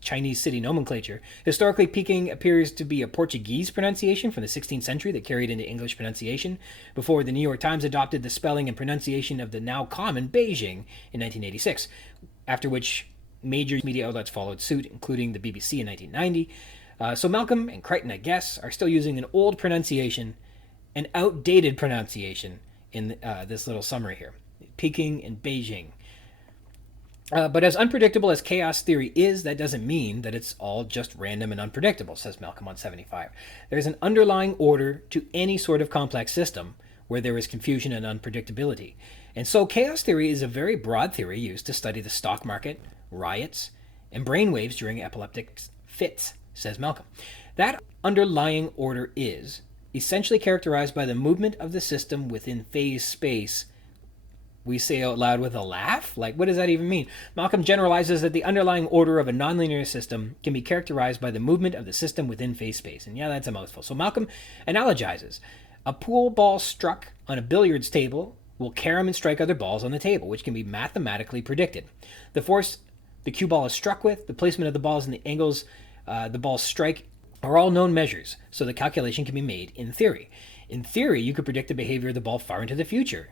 Chinese city nomenclature. Historically, Peking appears to be a Portuguese pronunciation from the 16th century that carried into English pronunciation before the New York Times adopted the spelling and pronunciation of the now common Beijing in 1986, after which major media outlets followed suit, including the BBC in 1990. So Malcolm and Crichton, I guess, are still using an old pronunciation, an outdated pronunciation, in this little summary here. Peking and Beijing. But as unpredictable as chaos theory is, that doesn't mean that it's all just random and unpredictable, says Malcolm on 75. There's an underlying order to any sort of complex system where there is confusion and unpredictability. And so chaos theory is a very broad theory used to study the stock market, riots, and brainwaves during epileptic fits, says Malcolm. That underlying order is essentially characterized by the movement of the system within phase space. We say out loud with a laugh? Like, what does that even mean? Malcolm generalizes that the underlying order of a nonlinear system can be characterized by the movement of the system within phase space. And yeah, that's a mouthful. So Malcolm analogizes. A pool ball struck on a billiards table will carom and strike other balls on the table, which can be mathematically predicted. The force the cue ball is struck with, the placement of the balls, and the angles the balls strike are all known measures, so the calculation can be made in theory. In theory, you could predict the behavior of the ball far into the future,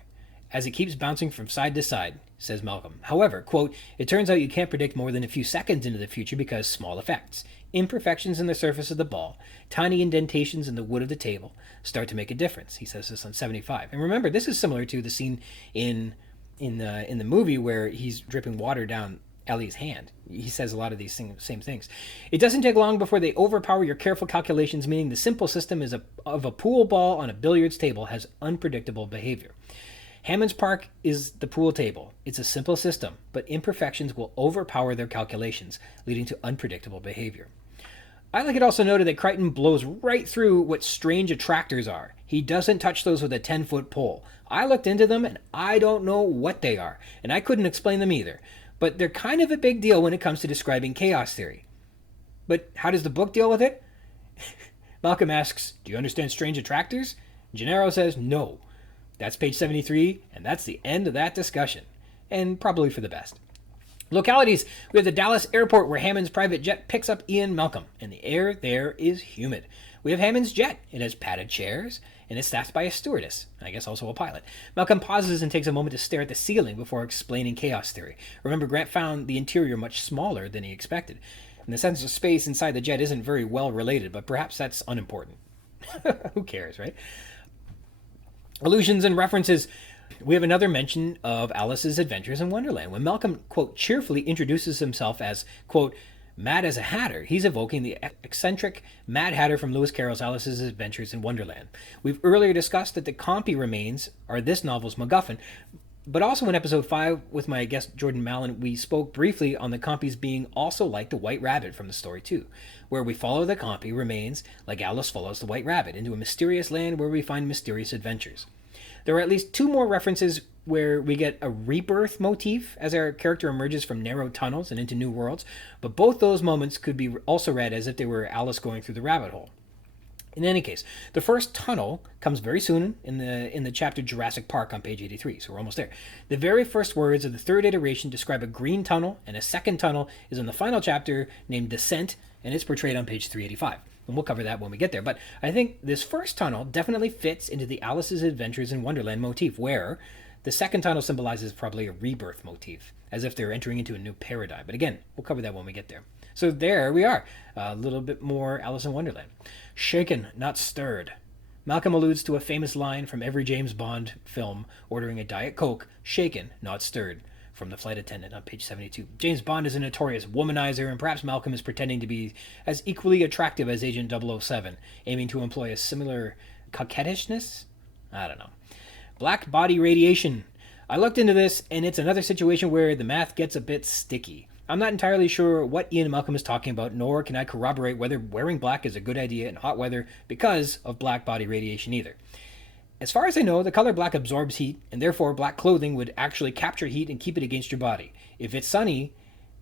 as it keeps bouncing from side to side, says Malcolm. However, quote, it turns out you can't predict more than a few seconds into the future because small effects, imperfections in the surface of the ball, tiny indentations in the wood of the table start to make a difference. He says this on 75. And remember, this is similar to the scene in the movie where he's dripping water down Ellie's hand. He says a lot of these same things. It doesn't take long before they overpower your careful calculations, meaning the simple system of a pool ball on a billiards table has unpredictable behavior. Hammond's Park is the pool table. It's a simple system, but imperfections will overpower their calculations, leading to unpredictable behavior. I like it also noted that Crichton blows right through what strange attractors are. He doesn't touch those with a 10-foot pole. I looked into them, and I don't know what they are, and I couldn't explain them either. But they're kind of a big deal when it comes to describing chaos theory. But how does the book deal with it? Malcolm asks, do you understand strange attractors? Gennaro says, no. That's page 73, and that's the end of that discussion. And probably for the best. Localities, we have the Dallas airport where Hammond's private jet picks up Ian Malcolm, and the air there is humid. We have Hammond's jet. It has padded chairs, and is staffed by a stewardess, I guess also a pilot. Malcolm pauses and takes a moment to stare at the ceiling before explaining chaos theory. Remember, Grant found the interior much smaller than he expected. And the sense of space inside the jet isn't very well related, but perhaps that's unimportant. Who cares, right? Allusions and references. We have another mention of Alice's Adventures in Wonderland. When Malcolm, quote, cheerfully introduces himself as, quote, Mad as a Hatter, he's evoking the eccentric Mad Hatter from Lewis Carroll's Alice's Adventures in Wonderland. We've earlier discussed that the Compy remains are this novel's MacGuffin, but also in episode 5 with my guest Jordan Mallon, we spoke briefly on the Compies being also like the White Rabbit from the story too, where we follow the Compy remains like Alice follows the White Rabbit into a mysterious land where we find mysterious adventures. There are at least 2 more references where we get a rebirth motif as our character emerges from narrow tunnels and into new worlds, but both those moments could be also read as if they were Alice going through the rabbit hole. In any case, the first tunnel comes very soon in the chapter Jurassic Park on page 83, so we're almost there. The very first words of the third iteration describe a green tunnel, and a second tunnel is in the final chapter named Descent, and it's portrayed on page 385. And we'll cover that when we get there. But I think this first tunnel definitely fits into the Alice's Adventures in Wonderland motif, where the second tunnel symbolizes probably a rebirth motif, as if they're entering into a new paradigm. But again, we'll cover that when we get there. So there we are. A little bit more Alice in Wonderland. Shaken, not stirred. Malcolm alludes to a famous line from every James Bond film ordering a Diet Coke, shaken, not stirred, from the flight attendant on page 72. James Bond is a notorious womanizer, and perhaps Malcolm is pretending to be as equally attractive as Agent 007, aiming to employ a similar coquettishness? I don't know. Black body radiation. I looked into this, and it's another situation where the math gets a bit sticky. I'm not entirely sure what Ian Malcolm is talking about, nor can I corroborate whether wearing black is a good idea in hot weather because of black body radiation either. As far as I know, the color black absorbs heat, and therefore black clothing would actually capture heat and keep it against your body. If it's sunny,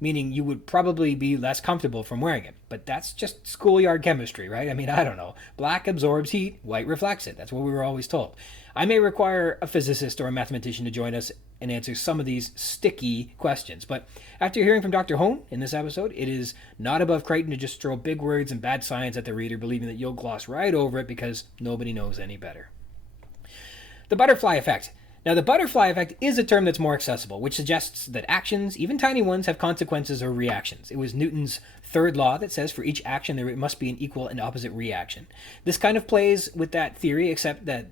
meaning you would probably be less comfortable from wearing it. But that's just schoolyard chemistry, right? I mean, I don't know. Black absorbs heat, white reflects it. That's what we were always told. I may require a physicist or a mathematician to join us and answer some of these sticky questions. But after hearing from Dr. Hone in this episode, it is not above Crichton to just throw big words and bad science at the reader, believing that you'll gloss right over it because nobody knows any better. The butterfly effect. Now, the butterfly effect is a term that's more accessible, which suggests that actions, even tiny ones, have consequences or reactions. It was Newton's third law that says for each action there must be an equal and opposite reaction. This kind of plays with that theory, except that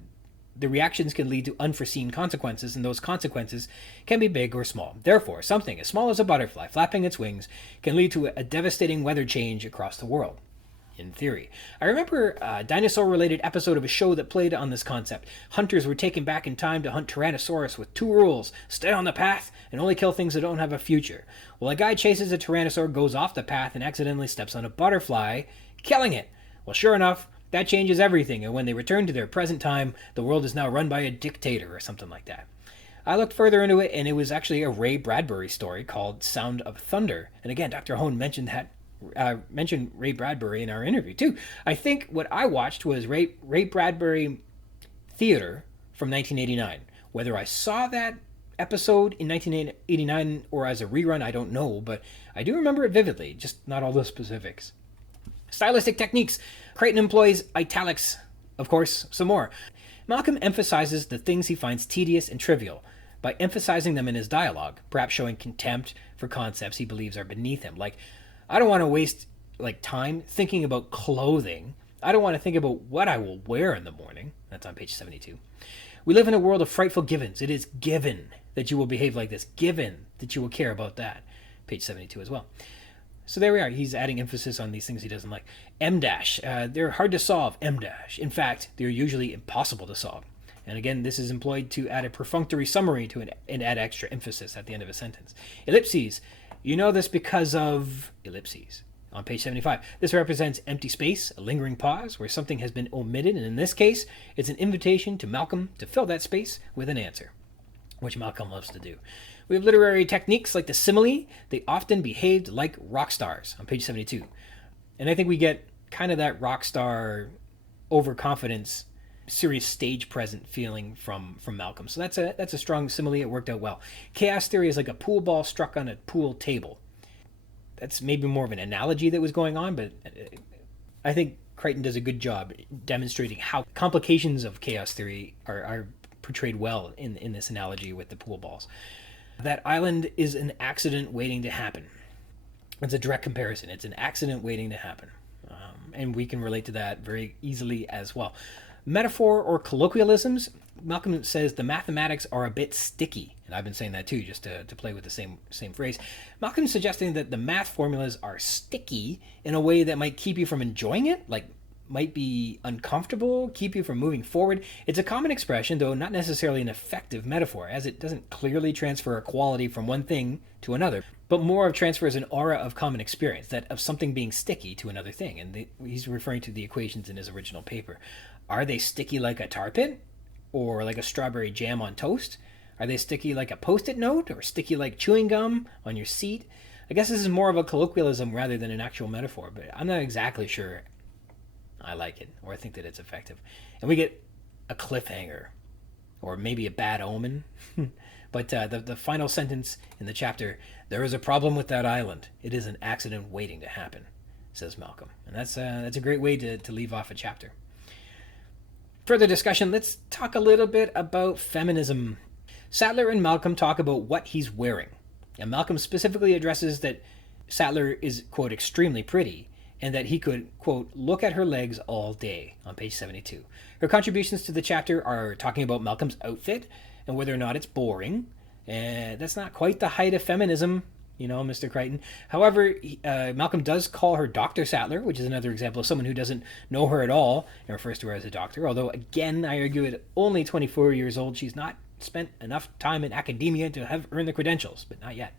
the reactions can lead to unforeseen consequences, and those consequences can be big or small. Therefore, something as small as a butterfly flapping its wings can lead to a devastating weather change across the world. In theory. I remember a dinosaur-related episode of a show that played on this concept. Hunters were taken back in time to hunt Tyrannosaurus with 2 rules: stay on the path and only kill things that don't have a future. Well, a guy chases a Tyrannosaur, goes off the path, and accidentally steps on a butterfly, killing it. Well, sure enough, that changes everything, and when they return to their present time, the world is now run by a dictator or something like that. I looked further into it, and it was actually a Ray Bradbury story called Sound of Thunder. And again, Dr. Hone mentioned Ray Bradbury in our interview too. I think what I watched was Ray Bradbury Theater from 1989. Whether I saw that episode in 1989 or as a rerun, I don't know, but I do remember it vividly, just not all the specifics. Stylistic techniques. Crichton employs italics, of course, some more. Malcolm emphasizes the things he finds tedious and trivial by emphasizing them in his dialogue, perhaps showing contempt for concepts he believes are beneath him, like, I don't want to waste time thinking about clothing. I don't want to think about what I will wear in the morning. That's on page 72. We live in a world of frightful givens. It is given that you will behave like this. Given that you will care about that. Page 72 as well. So there we are. He's adding emphasis on these things he doesn't like. M-. They're hard to solve. M-. In fact, they're usually impossible to solve. And again, this is employed to add a perfunctory summary to it and add extra emphasis at the end of a sentence. Ellipses. You know this because of ellipses. On page 75, this represents empty space, a lingering pause where something has been omitted, and in this case, it's an invitation to Malcolm to fill that space with an answer, which Malcolm loves to do. We have literary techniques like the simile. They often behaved like rock stars on page 72. And I think we get kind of that rock star overconfidence, serious stage present feeling from Malcolm. So that's a strong simile. It worked out well. Chaos theory is like a pool ball struck on a pool table. That's maybe more of an analogy that was going on, but I think Crichton does a good job demonstrating how complications of chaos theory are portrayed well in this analogy with the pool balls. That island is an accident waiting to happen. It's a direct comparison. It's an accident waiting to happen. And we can relate to that very easily as well. Metaphor or colloquialisms, Malcolm says the mathematics are a bit sticky. And I've been saying that too, just to play with the same phrase. Malcolm's suggesting that the math formulas are sticky in a way that might keep you from enjoying it, like might be uncomfortable, keep you from moving forward. It's a common expression, though not necessarily an effective metaphor, as it doesn't clearly transfer a quality from one thing to another, but more of transfers an aura of common experience, that of something being sticky to another thing. And he's referring to the equations in his original paper. Are they sticky like a tar pit? Or like a strawberry jam on toast? Are they sticky like a Post-it note? Or sticky like chewing gum on your seat? I guess this is more of a colloquialism rather than an actual metaphor, but I'm not exactly sure I like it, or I think that it's effective. And we get a cliffhanger, or maybe a bad omen. But the final sentence in the chapter, there is a problem with that island. It is an accident waiting to happen, says Malcolm. And that's a great way to leave off a chapter. Further discussion, let's talk a little bit about feminism. Sattler and Malcolm talk about what he's wearing. And Malcolm specifically addresses that Sattler is, quote, extremely pretty, and that he could, quote, look at her legs all day, on page 72. Her contributions to the chapter are talking about Malcolm's outfit and whether or not it's boring. And that's not quite the height of feminism, Mr. Crichton. However, Malcolm does call her Dr. Sattler, which is another example of someone who doesn't know her at all and refers to her as a doctor. Although, again, I argue at only 24 years old, she's not spent enough time in academia to have earned the credentials, but not yet.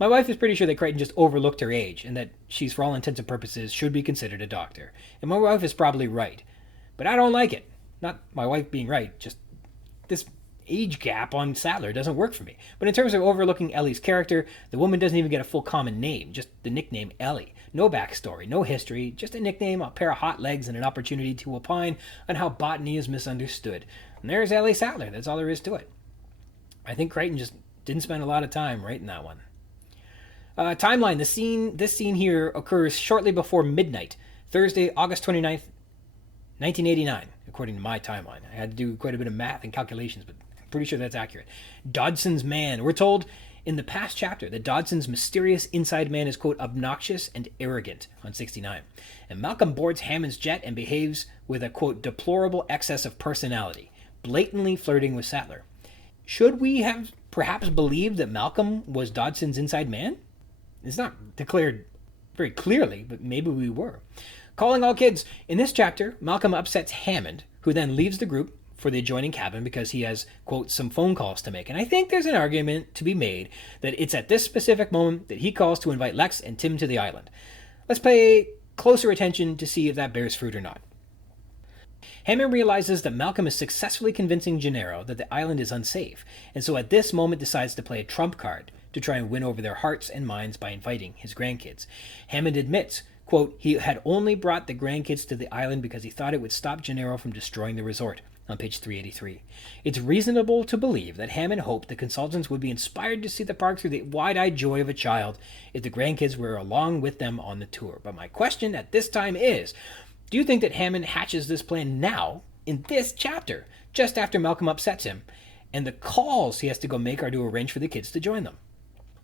My wife is pretty sure that Crichton just overlooked her age and that she's, for all intents and purposes, should be considered a doctor. And my wife is probably right. But I don't like it. Not my wife being right, just this age gap on Sattler doesn't work for me. But in terms of overlooking Ellie's character, the woman doesn't even get a full common name, just the nickname Ellie. No backstory, no history, just a nickname, a pair of hot legs, and an opportunity to opine on how botany is misunderstood. And there's Ellie Sattler. That's all there is to it. I think Crichton just didn't spend a lot of time writing that one. Timeline. This scene here occurs shortly before midnight, Thursday, August 29th, 1989, according to my timeline. I had to do quite a bit of math and calculations, but I'm pretty sure that's accurate. Dodgson's man. We're told in the past chapter that Dodgson's mysterious inside man is, quote, obnoxious and arrogant, on 69. And Malcolm boards Hammond's jet and behaves with a, quote, deplorable excess of personality. blatantly flirting with Sattler. Should we have perhaps believed that Malcolm was Dodgson's inside man? It's not declared very clearly, but maybe we were. Calling all kids. In this chapter, Malcolm upsets Hammond, who then leaves the group for the adjoining cabin because he has, quote, some phone calls to make. And I think there's an argument to be made that it's at this specific moment that he calls to invite Lex and Tim to the island. Let's pay closer attention to see if that bears fruit or not. Hammond realizes that Malcolm is successfully convincing Gennaro that the island is unsafe, and so at this moment decides to play a trump card to try and win over their hearts and minds by inviting his grandkids. Hammond admits, quote, he had only brought the grandkids to the island because he thought it would stop Gennaro from destroying the resort, on page 383. It's reasonable to believe that Hammond hoped the consultants would be inspired to see the park through the wide-eyed joy of a child if the grandkids were along with them on the tour. But my question at this time is, do you think that Hammond hatches this plan now, in this chapter, just after Malcolm upsets him, and the calls he has to go make are to arrange for the kids to join them?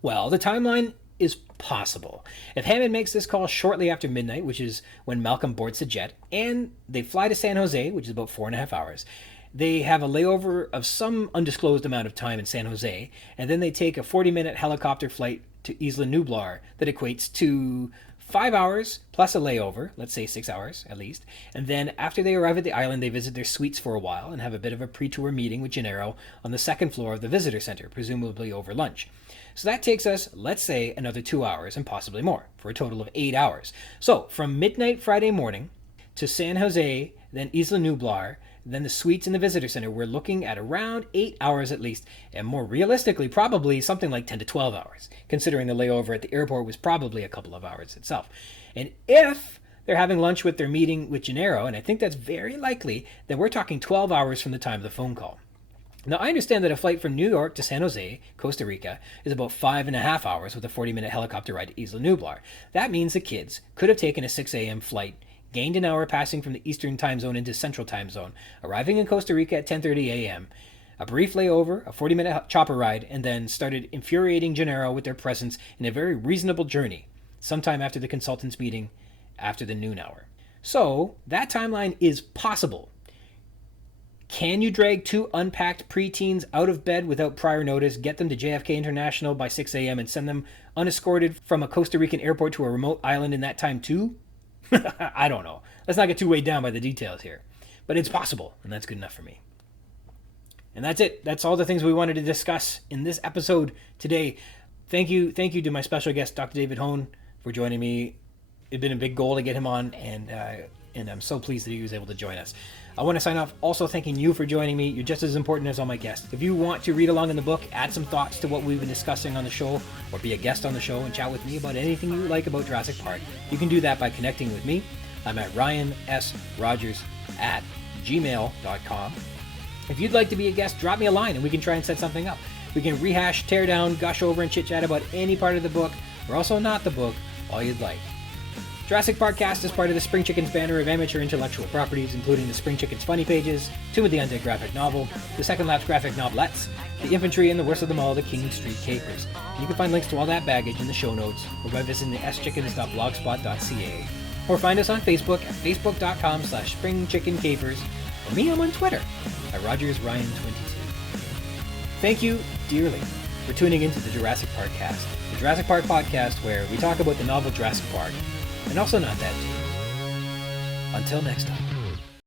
Well, the timeline is possible. If Hammond makes this call shortly after midnight, which is when Malcolm boards the jet, and they fly to San Jose, which is about 4.5 hours, they have a layover of some undisclosed amount of time in San Jose, and then they take a 40-minute helicopter flight to Isla Nublar that equates to 5 hours plus a layover, let's say 6 hours at least, and then after they arrive at the island, they visit their suites for a while and have a bit of a pre-tour meeting with Gennaro on the second floor of the visitor center, presumably over lunch. So that takes us, let's say, another 2 hours and possibly more, for a total of 8 hours. So from midnight Friday morning to San Jose, then Isla Nublar, then the suites in the visitor center, we're looking at around 8 hours at least, and more realistically, probably something like 10 to 12 hours, considering the layover at the airport was probably a couple of hours itself. And if they're having lunch with their meeting with Gennaro, and I think that's very likely, then we're talking 12 hours from the time of the phone call. Now, I understand that a flight from New York to San Jose, Costa Rica, is about 5.5 hours with a 40-minute helicopter ride to Isla Nublar. That means the kids could have taken a 6 a.m. flight, gained an hour passing from the Eastern time zone into Central time zone, arriving in Costa Rica at 10:30 a.m., a brief layover, a 40-minute chopper ride, and then started infuriating Gennaro with their presence in a very reasonable journey, sometime after the consultants' meeting, after the noon hour. So, that timeline is possible. Can you drag 2 unpacked preteens out of bed without prior notice, get them to JFK International by 6 a.m., and send them unescorted from a Costa Rican airport to a remote island in that time too? I don't know. Let's not get too weighed down by the details here. But it's possible, and that's good enough for me. And that's it. That's all the things we wanted to discuss in this episode today. Thank you to my special guest, Dr. David Hone, for joining me. It's been a big goal to get him on, and I'm so pleased that he was able to join us. I want to sign off also thanking you for joining me. You're just as important as all my guests. If you want to read along in the book, add some thoughts to what we've been discussing on the show, or be a guest on the show and chat with me about anything you like about Jurassic Park, you can do that by connecting with me. I'm at ryansrogers@gmail.com. If you'd like to be a guest, drop me a line and we can try and set something up. We can rehash, tear down, gush over, and chit-chat about any part of the book, or also not the book, all you'd like. Jurassic Park-Cast is part of the Spring Chickens banner of amateur intellectual properties, including the Spring Chickens Funny Pages, Tomb of the Undead graphic novel, the Second Lapse graphic novelettes, the Infantry, and the worst of them all, the King Street Capers. You can find links to all that baggage in the show notes, or by visiting the schickens.blogspot.ca. Or find us on Facebook at facebook.com/springchickencapers, or me, I'm on Twitter at RogersRyan22. Thank you dearly for tuning into the Jurassic Park-Cast, the Jurassic Park podcast where we talk about the novel Jurassic Park, and also not that too. Until next time.